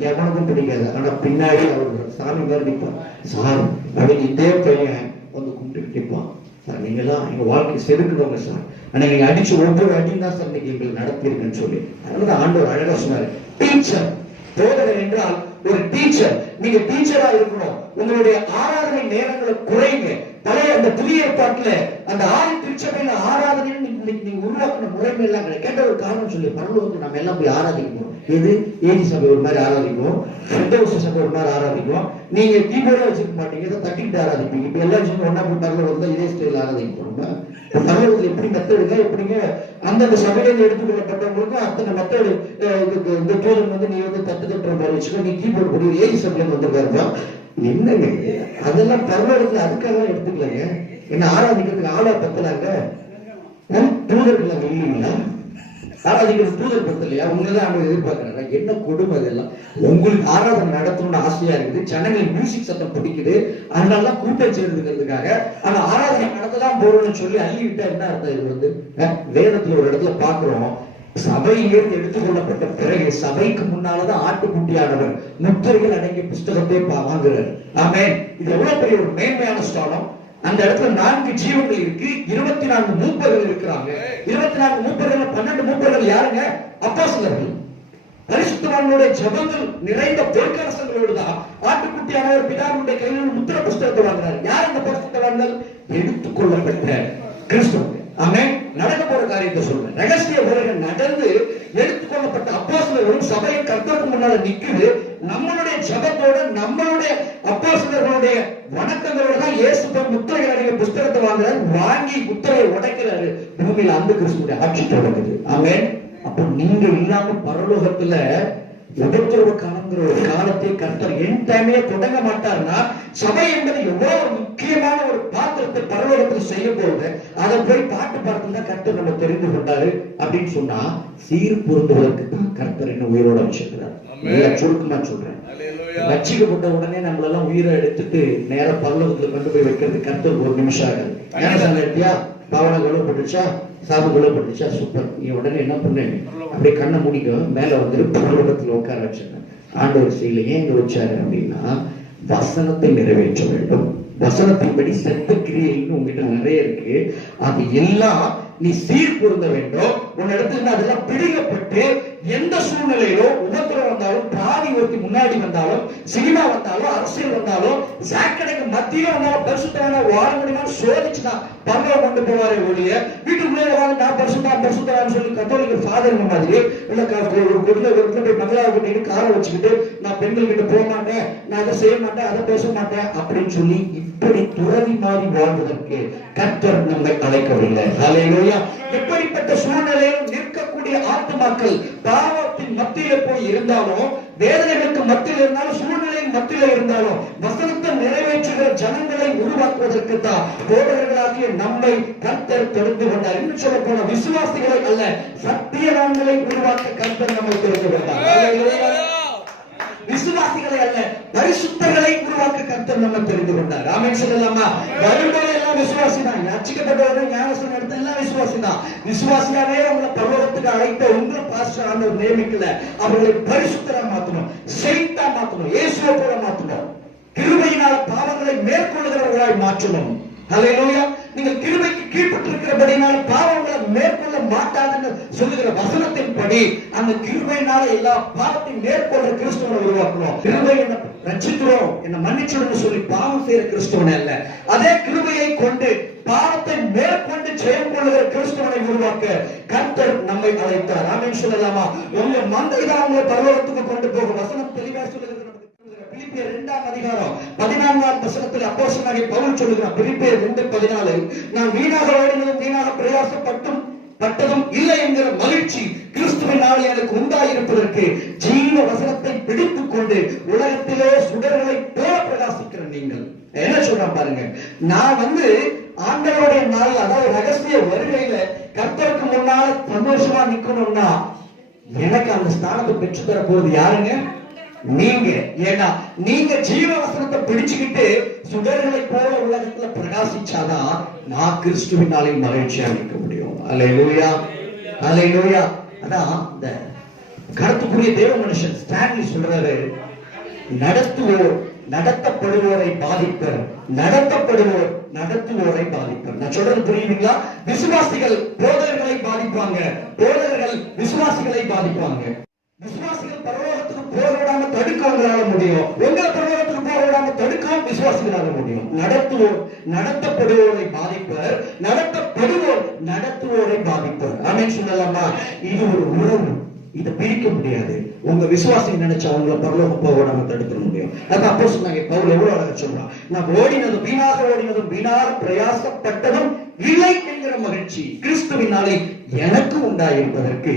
எவனுக்கும் பிடிக்காது. ஆனா பின்னாடி அவர் சாமி மாதிரி நிற்பான். சார் அப்படின்னு இதே பையன் வந்து கும்பிட்டு நிற்பான். சார் நீங்க எல்லாம் எங்க வாழ்க்கை செதுக்குறவங்க சார், ஆனா நீங்க அடிச்சு ஒவ்வொரு அடியும் தான் சார் இன்னைக்கு எங்களுக்கு நடத்திருக்குன்னு சொல்லி. அதனால ஆண்டவர் அழகா சொன்னாரு, டீச்சர், போதகர் என்றால் ஒரு டீச்சர். நீங்க டீச்சரா இருக்கணும். உங்களுடைய ஆராதனை நேரங்களை குறைங்க. பழைய அந்த புதிய ஏற்பாட்டுல அந்த 6 திருச்சபையில ஆராதனைன்னு நீங்க உருவாக்கின முறைமை எல்லாம் கிடையாது. கேட்ட ஒரு காரணம் சொல்லி, பரலோகத்துக்கு நம்ம எல்லாம் போய் ஆராதிக்கணும். எது ஏஜி சபை ஒரு மாதிரி ஆராதிக்கும், பெந்தகோஸ்து சபை ஒரு மாதிரி ஆராதிக்கும். நீங்க கீபோர்டா வச்சுக்க மாட்டீங்க, இதை தட்டிக்கிட்டு ஆராதிப்பீங்க. இப்ப எல்லா விஷயம் ஒன்னா போய் பரலோகத்துல இதே ஸ்டைல ஆராதிக்க போறோம். பரலோகத்துல எப்படி மெத்தடுங்க, எப்படிங்க அந்தந்த சபையில எடுத்துக்கொள்ளப்பட்டவங்களுக்கும் அத்தனை மெத்தடு. இந்த தூதன் வந்து நீ வந்து தட்டு தட்டுற மாதிரி வச்சுக்கோ, நீ கீபோர்டு போடு, ஏஜி சபையில வந்துருக்காருப்பா. என்னங்க அதெல்லாம் பரலோகத்துல அதுக்காக எடுத்துக்கலங்க. என்ன ஆராதிக்கிறதுக்கு ஆளா பத்தலாங்க? தூதர்கள் அங்க இல்லைங்களா? ஆராதிக்கிறது தூதர் பத்தலையா? உங்களதான் அவங்க எதிர்பார்க்கிறாங்க. என்ன கொடுமை இதெல்லாம். உங்களுக்கு ஆராதனை நடத்தணும்னு ஆசையா இருக்குது, ஜனங்களுக்கு மியூசிக் சத்தம் பிடிக்குது, அதனால கூட்டம் சேர்ந்துக்கிறதுக்காக. ஆனா ஆராதனை நடத்ததான் போறோம்னு சொல்லி அள்ளி விட்டா என்ன அர்த்தம்? இது வந்து வேதத்துல ஒரு இடத்துல பாக்குறோம், சபையிலிருந்து எடுத்துக்கொள்ளப்பட்ட பிறகு சபைக்கு முன்னாலதான் ஆட்டுக்குட்டியானவர் முத்திரைகள் அடங்கிய புஸ்தகத்தை வாங்குறாரு. ஆமென். இது எவ்வளவு பெரிய ஒரு மேன்மையான ஸ்தானம். அந்த இடத்துல 4 ஜீவங்கள் இருக்கு, 24 மூப்பர்கள் இருக்கிறாங்க. 24 மூப்பர்கள், 12 மூப்பர்கள் யாருங்க? அப்போஸ்தலர்கள். பரிசுத்தவான்களுடைய ஜெபங்கள் நிறைந்த பொற்கலசங்களோடு தான் ஆட்டுக்குட்டியானவர் பிதாவினுடைய கையில் முத்திரை புஸ்தகத்தை வாங்குறாரு. யார் அந்த பரிசுத்தவான்கள்? எடுத்துக்கொள்ளப்பட்ட கிறிஸ்தவர்கள். ஆமென். நடக்க போற காரியத்தை சொல்றேன். ரகசிய உலகம் நடந்து எடுத்துக்கொள்ளப்பட்ட அப்போஸ்தலர்களும் சபையின் கர்த்தருக்கு முன்னால நிக்குது. நம்மளுடைய ஜெபத்தோட நம்மளுடைய அப்போஸ்தலர்களுடைய வணக்கங்களோட தான் இயேசு முத்திரைகள் அடங்கிய புஸ்தகத்தை வாங்குறாரு. வாங்கி முத்திரையை உடைக்கிறாரு. பூமியில அந்த கிறிஸ்துடைய ஆட்சி தொடங்குது. ஆமென். அப்போ நீங்க இல்லாம பரலோகத்துல உபத்திரவ காலங்கிற ஒரு காலத்தை கர்த்தர் என் டைமே தொடங்க மாட்டார்னா, சபை என்பது எவ்வளவு முக்கியமான ஒரு பாத்திரத்தை பரலோகத்தில் செய்ய போகுது. அதை போய் பாட்டு பார்த்து தான் கர்த்தர் நம்ம தெரிந்து கொண்டாரு அப்படின்னு சொன்னா, சீர் பொருந்துவதற்கு தான் கர்த்தர் என்ன உயிரோட வச்சிருக்கிறார். சுருக்கமா சொல்றேன், ரட்சிக்கப்பட்ட உடனே நம்மளெல்லாம் உயிரை எடுத்துட்டு நேர பரலோகத்துல கொண்டு போய் வைக்கிறது கர்த்தர் ஒரு நிமிஷம் ஆகுது. ஞானசாலை எடுத்தியா, பாவனை கொல்லப்பட்டுச்சா, சாபம் கொல்லப்பட்டுச்சா, சூப்பர். நீ உடனே என்ன பண்ண, அப்படியே கண்ணை முடிக்க மேல வந்துட்டு பரலோகத்துல உட்கார வச்சிருக்க. ஆண்டவர் செய்யல. ஏன் இங்க வச்சாரு அப்படின்னா, வசனத்தை நிறைவேற்ற வேண்டும். வசனத்தின்படி செத்த கிரியைன்னு உங்ககிட்ட நிறைய இருக்கு. அது எல்லாம் நீ சீர் பொருந்த வேண்டும். உன் இடத்துல அதெல்லாம் பிடிக்கப்பட்டு எந்த சூழ்நிலையிலோ உபத்திரம் வந்தாலும், பாதி ஒருத்தி முன்னாடி வந்தாலும், சினிமா வந்தாலும், அரசியல் வந்தாலும், சாக்கடைக்கு மத்தியில வந்தாலும் பரிசுத்தமான வாழ முடியுமா சோதிச்சுதான் பரலோகம் கொண்டு போவாரே ஒழிய, வீட்டுக்குள்ளே வாழ்ந்து நான் பரிசுத்தவான்னு சொல்லி கத்தோலிக்க ஃபாதர் மாதிரி இல்ல ஒரு வீட்டுல போய் மங்களாவை கூட்டிட்டு காரை வச்சுக்கிட்டு நான் பெண்கள் கிட்ட போக மாட்டேன், நான் அதை செய்ய மாட்டேன், அதை பேச மாட்டேன் அப்படின்னு சொல்லி இப்படி துறவி மாறி வாழ்வதற்கு கர்த்தர் நம்மை அழைக்கவில்லை. ஹல்லேலூயா. எப்படிப்பட்ட சூழ்நிலையில் நிற்கக்கூடிய ஆத்துமாக்கள் பாவத்தின் மத்தியில போய் இருந்தாலும், வேதனைகளுக்கு மத்தியில் இருந்தாலும், சூழ்நிலையின் மத்தியில இருந்தாலும், வசனத்தை நிறைவேற்றுகிற ஜனங்களை உருவாக்குவதற்கு தான் போதகர்களாகிய நம்மை கர்த்தர் தெரிந்து கொண்டார். இன்னும் சொல்ல போன விசுவாசிகளை அல்ல, சத்தியவான்களை உருவாக்க கர்த்தர் நம்மை தெரிந்து கொண்டார். விசுவாசிகளை அல்ல, பரிசுத்தர்களை உருவாக்க கர்த்தர் நம்ம தெரிந்து கொண்டார். ஆமென் சொல்லலாமா? வரும்போது எல்லாம் விசுவாசி தான், ரட்சிக்கப்பட்டவர்கள் ஞானஸ்நானம் எடுத்த எல்லாம் விசுவாசி தான். விசுவாசியாவே உங்களை பரலோகத்துக்கு அழைத்த உங்க பாஸ்டர் ஆண்டவர் நியமிக்கல, அவர்களை பரிசுத்தரா மாத்தணும், செயிட்டா மாத்தணும், இயேசுவை போல மாத்தணும், கிருபையினால் பாவங்களை மேற்கொள்ளுகிறவர்களாய் மாற்றணும். ஹல்லேலூயா. நீங்கள் கிருபைக்கு கீழ்ப்பட்டிருக்கிறபடினால் பாவங்களை மேற்கொள்ள மாட்டாதுன்னு சொல்லுகிற வசனத்தின்படி அந்த கிருபையினால எல்லா பாவத்தையும் மேற்கொள்ற கிறிஸ்துவனை உருவாக்கணும். கிருபை என்ன ரட்சிக்கிறோம், என்ன மன்னிச்சுடுன்னு சொல்லி பாவம் செய்யற கிறிஸ்துவனை அல்ல, அதே கிருபையை கொண்டு பாவத்தை மேற்கொண்டு ஜெயம் கொள்ளுகிற கிறிஸ்துவனை உருவாக்க கர்த்தர் நம்மை அழைத்தார். ஆமென் சொல்லலாமா? உங்க மந்தை தான் உங்களை பரலோகத்துக்கு கொண்டு போக வசனம் தெளிவா சொல்லுகிறது. பிலிப்பியர் 2ஆம் அதிகாரம் 14ஆம் வசனத்தில் அப்போஸ்தலனாகிய பவுல் சொல்லுகிறார். பிலிப்பியர் 2:14, நான் வீணாக ஓடினதும் வீணாக பிரயாசப்பட்டதும் இல்லை என்கிற மகிழ்ச்சி கிறிஸ்துவினால் எனக்கு உண்டாயிருப்பதற்கு ஜீவ வசனத்தை பிடித்துக் கொண்டு உலகத்திலே சுடர்களை போல பிரகாசிக்கிற நீங்கள். என்ன சொல்றான் பாருங்க, நான் ஆண்டவருடைய நாள், அதாவது ரகசிய வருகையில கர்த்தருக்கு முன்னால சந்தோஷமா நிக்கணும்னா எனக்கு அந்த ஸ்தானத்தை பெற்று தர போறது யாருங்க? நீங்க. ஏன்னா நீங்க ஜீவ வசனத்தை பிடிச்சுக்கிட்டு சுடர்களை போல உலகத்துல பிரகாசிச்சாதான் நான் கிறிஸ்துவினாலே மகிழ்ச்சியா இருக்க முடியும். அல்லேலூயா, அல்லேலூயா. அதான் இந்த கருத்துக்குரிய தேவ மனுஷன் ஸ்டான்லி சொல்றாரு, நடத்தப்படுவோரை பாதிப்பர், நடத்துவோரை பாதிப்பர். நான் சொல்றது புரியுதுங்களா? விசுவாசிகள் போதகர்களை பாதிப்பாங்க, போதகர்கள் விசுவாசிகளை பாதிப்பாங்க. விசுவாசிகள் பரலோகத்துக்கு போக விடாம தடுக்க உங்களால முடியும், உங்களை பரலோகத்துக்கு போக விடாம தடுக்க விசுவாசிகளால முடியும். நடத்தப்படுவோரை பாதிப்பர், நடத்தப்படுவோரை தொடுவோர் நடத்துவோரை பாதிப்பார். ஆமென் சொல்லலாமா? இது ஒரு உறவு, இதை பிரிக்க முடியாது. உங்க விசுவாசம் நினைச்சா அவங்கள பரலோகம் போக நம்ம தடுக்க முடியும். அதான் அப்போ சொன்னாங்க, பவுல் எவ்வளவு அழகா சொல்றான், நான் ஓடினதும் வீணாக பிரயாசப்பட்டதும் இல்லை என்கிற மகிழ்ச்சி கிறிஸ்துவினாலே எனக்கு உண்டாயிருப்பதற்கு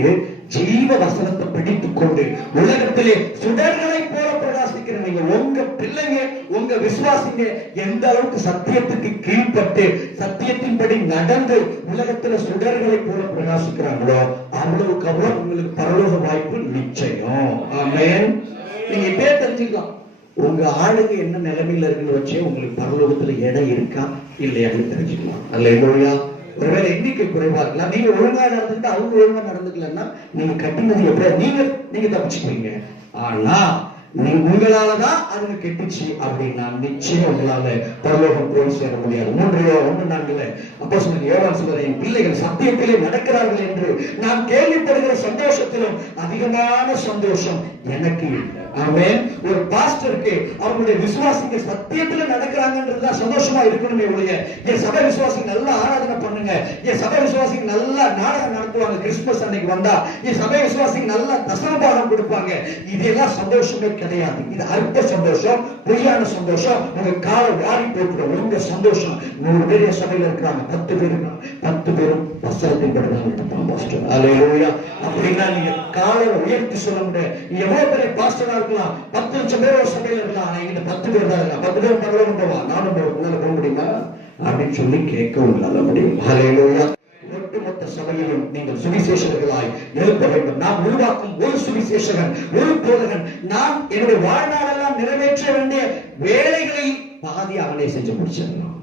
ஜீவ வசனத்தை பிடித்துக் கொண்டு உலகத்திலே சுடர்களை போல பிரகாசிக்கிற நீங்க, உங்க பிள்ளைங்க, உங்க விசுவாசிங்க எந்த அளவுக்கு சத்தியத்துக்கு கீழ்பட்டு சத்தியத்தின்படி நடந்து உலகத்துல சுடர்களை போல பிரகாசிக்கிறாங்களோ அவ்வளவுக்கு அவ்வளவு உங்களுக்கு பரலோக வாய்ப்பு நிச்சயம். ஆமென். நீங்க இப்பே தெரிஞ்சுக்கலாம், உங்க ஆளுங்க என்ன நிலைமையில இருக்குன்னு வச்சே உங்களுக்கு பரலோகத்துல இடம் இருக்கா இல்லையான்னு தெரிஞ்சுக்கலாம். அல்லேலூயா. ஒருவேளை எண்ணிக்கை குறைவா இருக்கலாம், நீங்க ஒழுங்கா நடந்துட்டு அவங்க ஒழுங்கா நடந்துக்கலன்னா நீங்க கட்டினது எப்படி நீங்க தப்பிச்சுப்பீங்க. ஆனா உங்களாலதான் அதுங்க கெட்டுச்சு அப்படின்னா நிச்சயம் உங்களால பரலோகம் போய் சேர முடியாது. 3:1-4 அப்போ சொன்ன யோவான் சொல்றார், என் பிள்ளைகள் சத்தியத்திலே நடக்கிறார்கள் என்று நான் கேள்விப்படுகிற சந்தோஷத்திலும் அதிகமான சந்தோஷம் எனக்கு இல்லை. ஆமென். ஒரு பாஸ்டருக்கு அவருடைய விசுவாசிங்க சத்தியத்துல நடக்கிறாங்கன்றதுதான் சந்தோஷமா இருக்கணுமே ஒழிய, என் சபை விசுவாசிங்க நல்லா ஆராதனை பண்ணுங்க, என் சபை விசுவாசிங்க நல்லா நாடகம் நடத்துவாங்க, கிறிஸ்துமஸ் அன்னைக்கு வந்தா என் சபை விசுவாசிங்க நல்லா தசமபாகம் கொடுப்பாங்க, இதெல்லாம் சந்தோஷமே கிடையாது. இது அற்ப சந்தோஷம், பொய்யான சந்தோஷம். உங்க காலை வாரி போட்டுடும். உங்க சந்தோஷம் 100 பேர் என் சபையில இருக்கிறாங்க, 10 பேர் இருக்காங்க, 10 பேரும் வசனத்தின் படுறாங்க பாஸ்டர். அல்லேலூயா. அப்படின்னா நீங்க காலை உயர்த்தி சொல்ல முடியாது. எவ்வளவு பெரிய பாஸ்டரா இருக்கலாம், 10 லட்சம் பேர் ஒரு சபையில இருக்கலாம், ஆனா இங்க 10 பேர் தான் இருக்கலாம். 10 பேர் பரவாயில்ல போவா, நானும் போக முடியுமா அப்படின்னு சொல்லி கேட்க உங்களால முடியும். அல்லேலூயா. ஒட்டுமொத்த சபையிலும் நீங்கள் சுவிசேஷகர்களாய் எழுப்ப வேண்டும். நாம் உருவாக்கும் ஒரு சுவிசேஷகன், ஒரு போதகன், நாம் என்னுடைய வாழ்நாளெல்லாம் நிறைவேற்ற வேண்டிய வேலைகளில் பாதி அவனே செஞ்சு முடிச்சிடலாம்.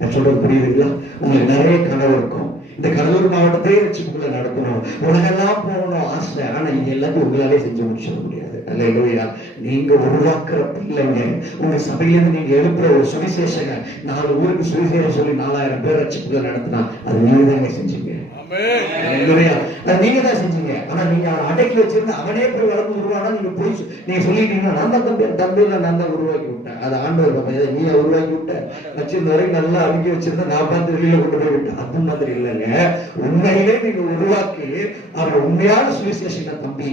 நான் சொல்றது புரியுதுங்களா? உங்களுக்கு நிறைய கனவு இருக்கும், இந்த கடலூர் மாவட்டத்தையே வச்சுக்குள்ள நடக்கணும், உலகெல்லாம் போகணும் ஆசை, ஆனா இது எல்லாத்தையும் உங்களாலே செஞ்சு முடிச்சிட முடியாது. அல்லேலூயா. நீங்க உருவாக்குற பிள்ளைங்க, உங்க சபையிலிருந்து நீங்க எழுப்புற ஒரு சுவிசேஷங்க 4 ஊருக்கு சுவிசேஷம் சொல்லி 4000 பேர் வச்சுக்குள்ள நடத்தினா அது நீங்க தாங்க செஞ்சீங்க. நீங்க தான் செஞ்சீங்க. ஆனா நீங்க அவன் அடக்கி வச்சிருந்த அவனே போய் வளர்ந்து உருவானா நீங்க போய் நீங்க சொல்லிட்டீங்கன்னா நான் தான் தம்பியில நான் தான் உருவாக்கி விட்டேன், அதை ஆண்டவர் நீ உருவாக்கி விட்ட, வச்சிருந்த வரைக்கும் நல்லா அடக்கி வச்சிருந்தா நான் பார்த்து வெளியில கொண்டு போய் விட்டேன். அது மாதிரி இல்லைங்க, உண்மையிலே நீங்க உருவாக்கி அவர் உண்மையான சுவிசேஷங்க தம்பி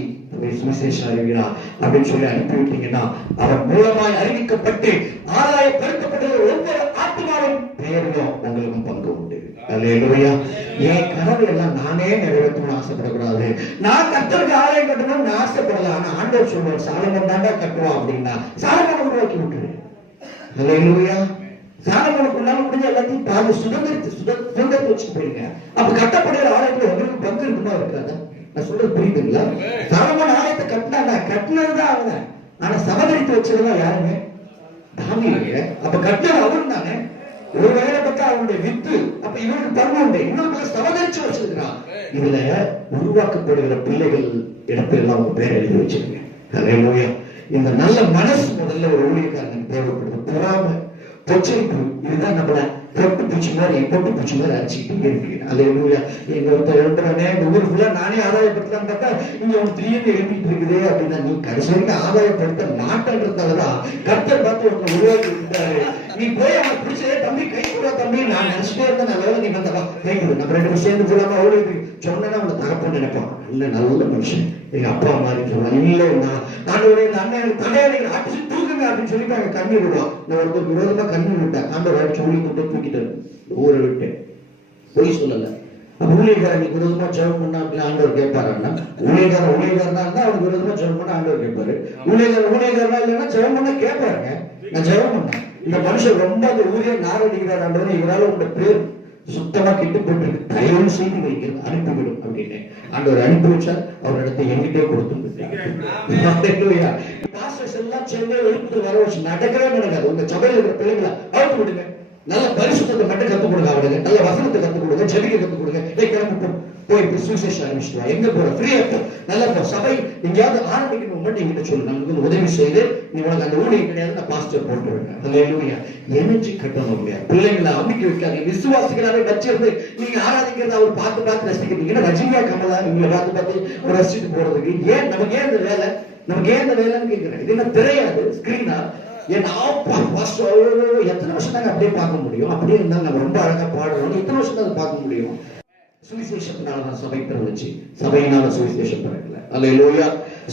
சுவிசேஷம் அறிவினா அப்படின்னு சொல்லி அனுப்பி விட்டீங்கன்னா அவர் மூலமாய் அறிவிக்கப்பட்டு ஆதாயப்படுத்தப்பட்ட ஒவ்வொரு ஆத்மாவின் பெயரிலும் உங்களுக்கும் பங்கு உண்டு. அல்லேலூயா. என் கனவு எல்லாம் நானே நிறைவேற்றணும்னு ஆசைப்படக்கூடாது. நான் கர்த்தருக்கு ஆலயம் கட்டணும்னு ஆசைப்படல. ஆனா ஆண்டவர் சொல்றார், சாலமோன் தாண்டா கட்டுவான் அப்படின்னா சாலமோனை உருவாக்கி விட்டுரு. அல்லேலூயா. சாலமோனுக்குள்ளால முடிஞ்ச எல்லாத்தையும் பாதி சுதந்திரத்தை வச்சு போயிருங்க. அப்ப கட்டப்படுகிற ஆலயத்துல உங்களுக்கு பங்கு இருக்குமா இருக்காது? நான் சொல்றது புரியுதுங்களா? சாலமோன் ஆலயத்தை கட்டினதுதான் அவங்க, ஆனா சமதரித்து வச்சதுதான் யாருங்க? தாவீது. அப்ப கட்டினது அவரு தானே. ஒரு வகையில பார்த்தா அவனுடைய வித்து, அப்ப இவனுக்கு பங்கு உண்டு, இன்னொரு சமதரிச்சு வச்சிருக்கிறான். இதுல உருவாக்கப்படுகிற பிள்ளைகள் இடத்துல எல்லாம் உங்க பேர் எழுதி வச்சிருங்க. அல்லேலூயா. இந்த நல்ல மனசு முதல்ல ஒரு ஊழியக்காரனுக்கு தேவைப்படுது. பொறாமை, பொச்சரிப்பு, இதுதான் நம்மள பொட்டு பூச்சி மாதிரி அடிச்சுக்கிட்டே இருக்கு. அல்லேலூயா. எங்க ஒருத்தர் எழுப்புறானே, இந்த ஊர் ஃபுல்லா நானே ஆதாயப்படுத்தலான்னு பார்த்தா இங்க ஒரு திடீர்னு எழுப்பிட்டு இருக்குது அப்படின்னா நீ கடைசி வரைக்கும் ஆதாயப்படுத்த மாட்டேன்றதாலதான் கர்த்தர் பார்த்து ஒருத்தர் உருவாக்கி இருந்தாரு. நீ போய் அவனை பிடிச்சதே தம்பி கை கூட தம்பி நான் நினைச்சுட்டே இருந்தேன், நல்ல நீ வந்தா கை கொடு, நம்ம 2 பேரும் சேர்ந்து போலாமா அவ்வளவு சொன்னா அவனை தகப்பன்னு நினைப்பான். நல்ல மனுஷன், எங்க அப்பா மாதிரி சொல்லுவான். இல்லை நான் ஒரு அண்ணன் தலையாளிகள் அடிச்சு தூக்குங்க அப்படின்னு சொல்லிட்டு அவங்க கண்ணீர் விடுவான். நான் ஒருத்தர் விரோதமா கண்ணீர் விட்டேன், ஆண்டவர் சொல்லி கொண்டு தூக்கிட்டு ஊரை விட்டு பொய் சொல்லல. ஊழியக்காரனுக்கு விரோதமா ஜெபம் பண்ணா அப்படின்னு ஆண்டவர் கேட்பாருன்னா, ஊழியக்காரனா இருந்தா அவனுக்கு விரோதமா ஜெபம் பண்ண ஆண்டவர் கேட்பாரு. ஊழியக்காரனா இல்லைன்னா ஜெபம் பண்ண கேட்பாருங்க. நான் ஜெபம் பண்ணேன், இந்த மனுஷன் ரொம்ப அந்த ஊழியர் நாரடிக்கிறார் ஆண்டவர், இவரால உங்க பேர் சுத்தமா கிட்டு போட்டு தயவு செய்து வைக்கிறது அனுப்பிவிடும் அப்படின்னு ஆண்டவர் அனுப்பி வச்சார். அவர் இடத்தை எங்கிட்டே கொடுத்து எல்லாம் சேர்ந்து எழுப்பிட்டு வர வச்சு நடக்கவே நடக்காது. உங்க சபையில் இருக்கிற பிள்ளைங்களை அழுத்து விடுங்க, நல்ல பரிசுத்தத்தை மட்டும் கத்துக் கொடுங்க, அவனுக்கு நல்ல வசனத்தை கத்துக் கொடுங்க, செடிக்க கத்துக் கொடுங்க. கிளம்பி போய் சுவிசேஷம் ஆரம்பிச்சுட்டு எங்க போற ஃப்ரீயா நல்ல சபை எங்கேயாவது ஆரம்பிக்கணும் மட்டும் எங்கிட்ட சொல்லு, நமக்கு உதவி செய்து நீ உனக்கு அந்த ஊழியம் கிடையாது, நான் பாஸ்டர் போட்டு விடுறேன். அல்லேலூயா. எனர்ஜி கட்டணும் இல்லையா? பிள்ளைங்களை அமுக்கி வைக்காது. விசுவாசிகளாவே வச்சிருந்து நீங்க ஆராதிக்கிறத அவர் பார்த்து ரசிக்கிறீங்க. ரஜினியா கமலா இவங்களை பார்த்து ரசிச்சுட்டு போறதுக்கு ஏன் நமக்கு ஏன் இந்த வேலை, நமக்கு ஏன் இந்த வேலைன்னு கேட்கிறேன். இது என்ன திரையாது, ஸ்கிரீனா? என் ஆப்பா எத்தனை வருஷம் தாங்க அப்படியே பார்க்க முடியும்? அப்படியே இருந்தாலும் நம்ம ரொம்ப அழகா பாடுறோம். எத்தனை வருஷம் தான் அதை பார்க்க முடியும்? சுவிசேஷத்தினால தான் சபை பிறந்துச்சு, சபையினால சுவிசேஷம் பிறக்கல. அல்லேலூயா.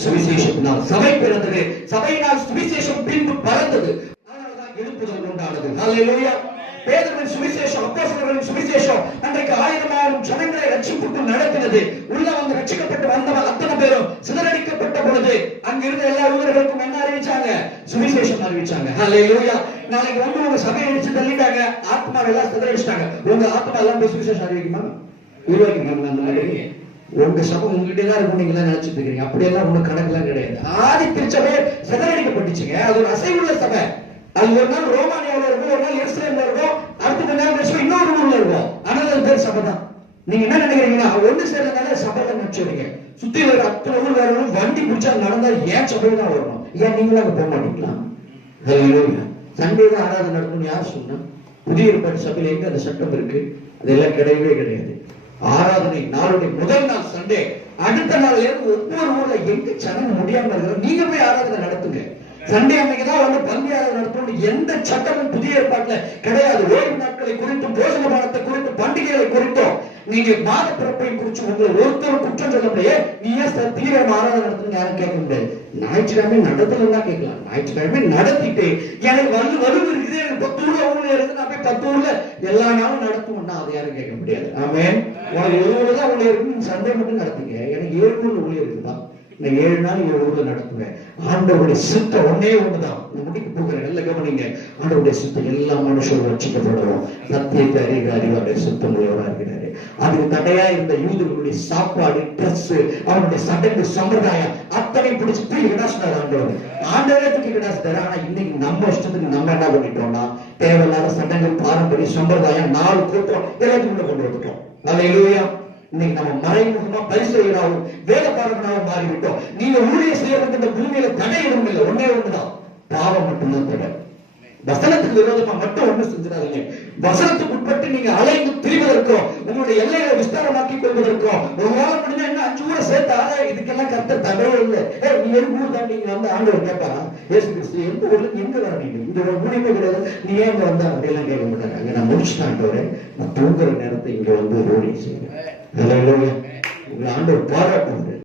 சுவிசேஷத்தினால் சபை பிறந்தது, சபையினால் சுவிசேஷம் பின்பு பறந்தது. அதனாலதான் எழுப்புதல் உண்டானது. அல்லேலூயா. பேதுருவின் சுவிசேஷம், அப்போஸ்தலர்களின் சுவிசேஷம் அன்றைக்கு 1000 ஜனங்களை ரட்சிப்புக்குள் நடத்தினது. உள்ள வந்து ரட்சிக்கப்பட்டு வந்தவன் அத்தனை பேரும் சிதறடிக்கப்பட்ட பொழுது அங்கிருந்த எல்லா ஊர்களுக்கும் என்ன அறிவிச்சாங்க? சுவிசேஷம் அறிவிச்சாங்க. அல்லேலூயா. நாளைக்கு வந்து உங்க சபையை அடிச்சு தள்ளிட்டாங்க, ஆத்மா எல்லாம் சிதறடிச்சிட்டாங்க. உங்க ஆத்மா எல்லாம் போய் சுவிசேஷம் அறிவிக்குமா? உருவாக்கிக்கணும். அந்த மாதிரி உங்க சபை உங்ககிட்ட தான் இருக்கும், நீங்க நினைச்சிட்டு இருக்கீங்க. அப்படியெல்லாம் ஒண்ணு கணக்கெல்லாம் கிடையாது. ஆதி திருச்சபை சிதறடிக்கப்பட்டுச்சுங்க. அது ஒரு அசைவுள்ள சபை. அது ஒரு நாள் ரோமானியாவில் இருக்கும், ஒரு நாள் எருசலேம்ல இருக்கும், அடுத்த கொஞ்ச நேரம் கழிச்சு இன்னொரு ஊர்ல இருக்கும். ஆனால் அது பேர் சபை தான். நீங்க என்ன நினைக்கிறீங்கன்னா ஒண்ணு சேர்ந்தனால சபையில நினைச்சுறீங்க. சுத்தி வர அத்தனை ஊர்காரங்களும் வண்டி பிடிச்சா நடந்தா ஏன் சபையில தான் வரணும்? ஏன் நீங்களும் அங்க போக மாட்டீங்களா? சண்டே தான் ஆராதனை நடக்கணும்னு யார் சொன்னா? புதிய ஏற்பாட்டு சபையில எங்க அந்த சட்டம் இருக்கு? அதெல்லாம் கிடையவே கிடையாது. ஆராதனை நாளுடைய முதல் நாள் சண்டே, அடுத்த நாள்ல இருந்து ஒவ்வொரு ஊர்ல எங்க ஜனங்க முடியாம இருக்கிறோம், நீங்க போய் ஆராதனை நடத்துங்க. சண்டே அன்னைக்குதான் வந்து பந்தி ஆராதனை நடத்தணும் எந்த சட்டமும் புதிய ஏற்பாட்டுல கிடையாது. ஓய்வு நாட்களை குறித்தும், போஷண பானத்தை குறித்தும், பண்டிகைகளை குறித்தும், நீங்க மாத பிறப்பை குறிச்சு உங்களை ஒருத்தரும் குற்றம் சொல்ல முடியாது. நீ ஏன் தீவிரம் ஆராதனை நடத்தணும் யாரும் கேட்க முடியாது. ஞாயிற்றுக்கிழமை நடத்தலாம் கேட்கலாம். ஞாயிற்றுக்கிழமை நடத்திட்டு எனக்கு வலு இருக்குது, எனக்கு 10 ஊர்ல ஊர்ல இருந்து நான் போய் 10 ஊர்ல எல்லா நாளும் நடத்துவோம்னா அது யாரும் கேட்க முடியாது. ஆமென். உனக்கு 7 ஊர்ல தான் ஊழியர் இருக்கு, சண்டே மட்டும் நடத்துங்க. எனக்கு 7 ஊர்ல ஊழியர் இருக்குதான், நான் 7 நாள் 7 ஊர்ல நடத்துவேன். ஆண்டவருடைய சித்தம் ஒன்னே ஒண்ணுதான். முடிக்க போகிறேன், நல்ல கவனிங்க. ஆண்டவருடைய சித்தம் எல்லா மனுஷரும் ரட்சிக்கப்படுவோம், சத்தியத்தை அறிகிற அறிவாருடைய சித்தம் உடையவராக இருக்கிறாரு. அதுக்கு தடையா இருந்த யூதர்களுடைய சாப்பாடு, ட்ரெஸ், அவனுடைய சடங்கு சம்பிரதாயம் அத்தனை பிடிச்சு தூக்கி கிடாசிட்டாரு ஆண்டவர். ஆண்டவரே தூக்கி கிடாசிட்டாரு. ஆனா இன்னைக்கு நம்ம இஷ்டத்துக்கு நம்ம என்ன பண்ணிட்டோம்னா, தேவையில்லாத சடங்கு, பாரம்பரிய சம்பிரதாயம், 4 கூட்டம் எல்லாத்துக்குள்ள கொண்டு வந்துட்டோம். அல்லேலூயா. இன்னைக்கு நம்ம மறைமுகமா பரிசெயராகவும் வேலைக்காரர்களாகவும் மாறிவிட்டோம். நீங்க ஊழிய செய்யறதுக்கு இந்த பூமியில தடை எதுவும் இல்லை, ஒன்னே ஒண்ணுதான், பாவம் மட்டும்தான் தடை. வசனத்துக்கு விரோதமா மட்டும் ஒண்ணு செஞ்சிடாதீங்க. வசனத்துக்கு உட்பட்டு நீங்க அலைந்து திரிவதற்கும், உங்களுடைய எல்லைகளை விஸ்தாரமாக்கி கொள்வதற்கும், உங்களால முடிஞ்சா என்ன 5 ஊரை சேர்த்தால இதுக்கெல்லாம் கர்த்தர் தடவே இல்லை. நீ எந்த ஊர் தான் நீங்க வந்து ஆண்டவர் கேட்பாரா? இயேசு கிறிஸ்து எந்த ஊர்ல எங்க வர நீங்க? இந்த ஒரு முடிவு கிடையாது, நீ ஏன் இங்க வந்தா அப்படியெல்லாம் கேட்க மாட்டாங்க. அங்க நான் முடிச்சுட்டேன் ஆண்டவரே, நான் தூங்குற நேரத்தை இங்க வந்து ஊழியம் செய்யறேன். உங்களை ஆண்டவர் பாராட்டுவாரு.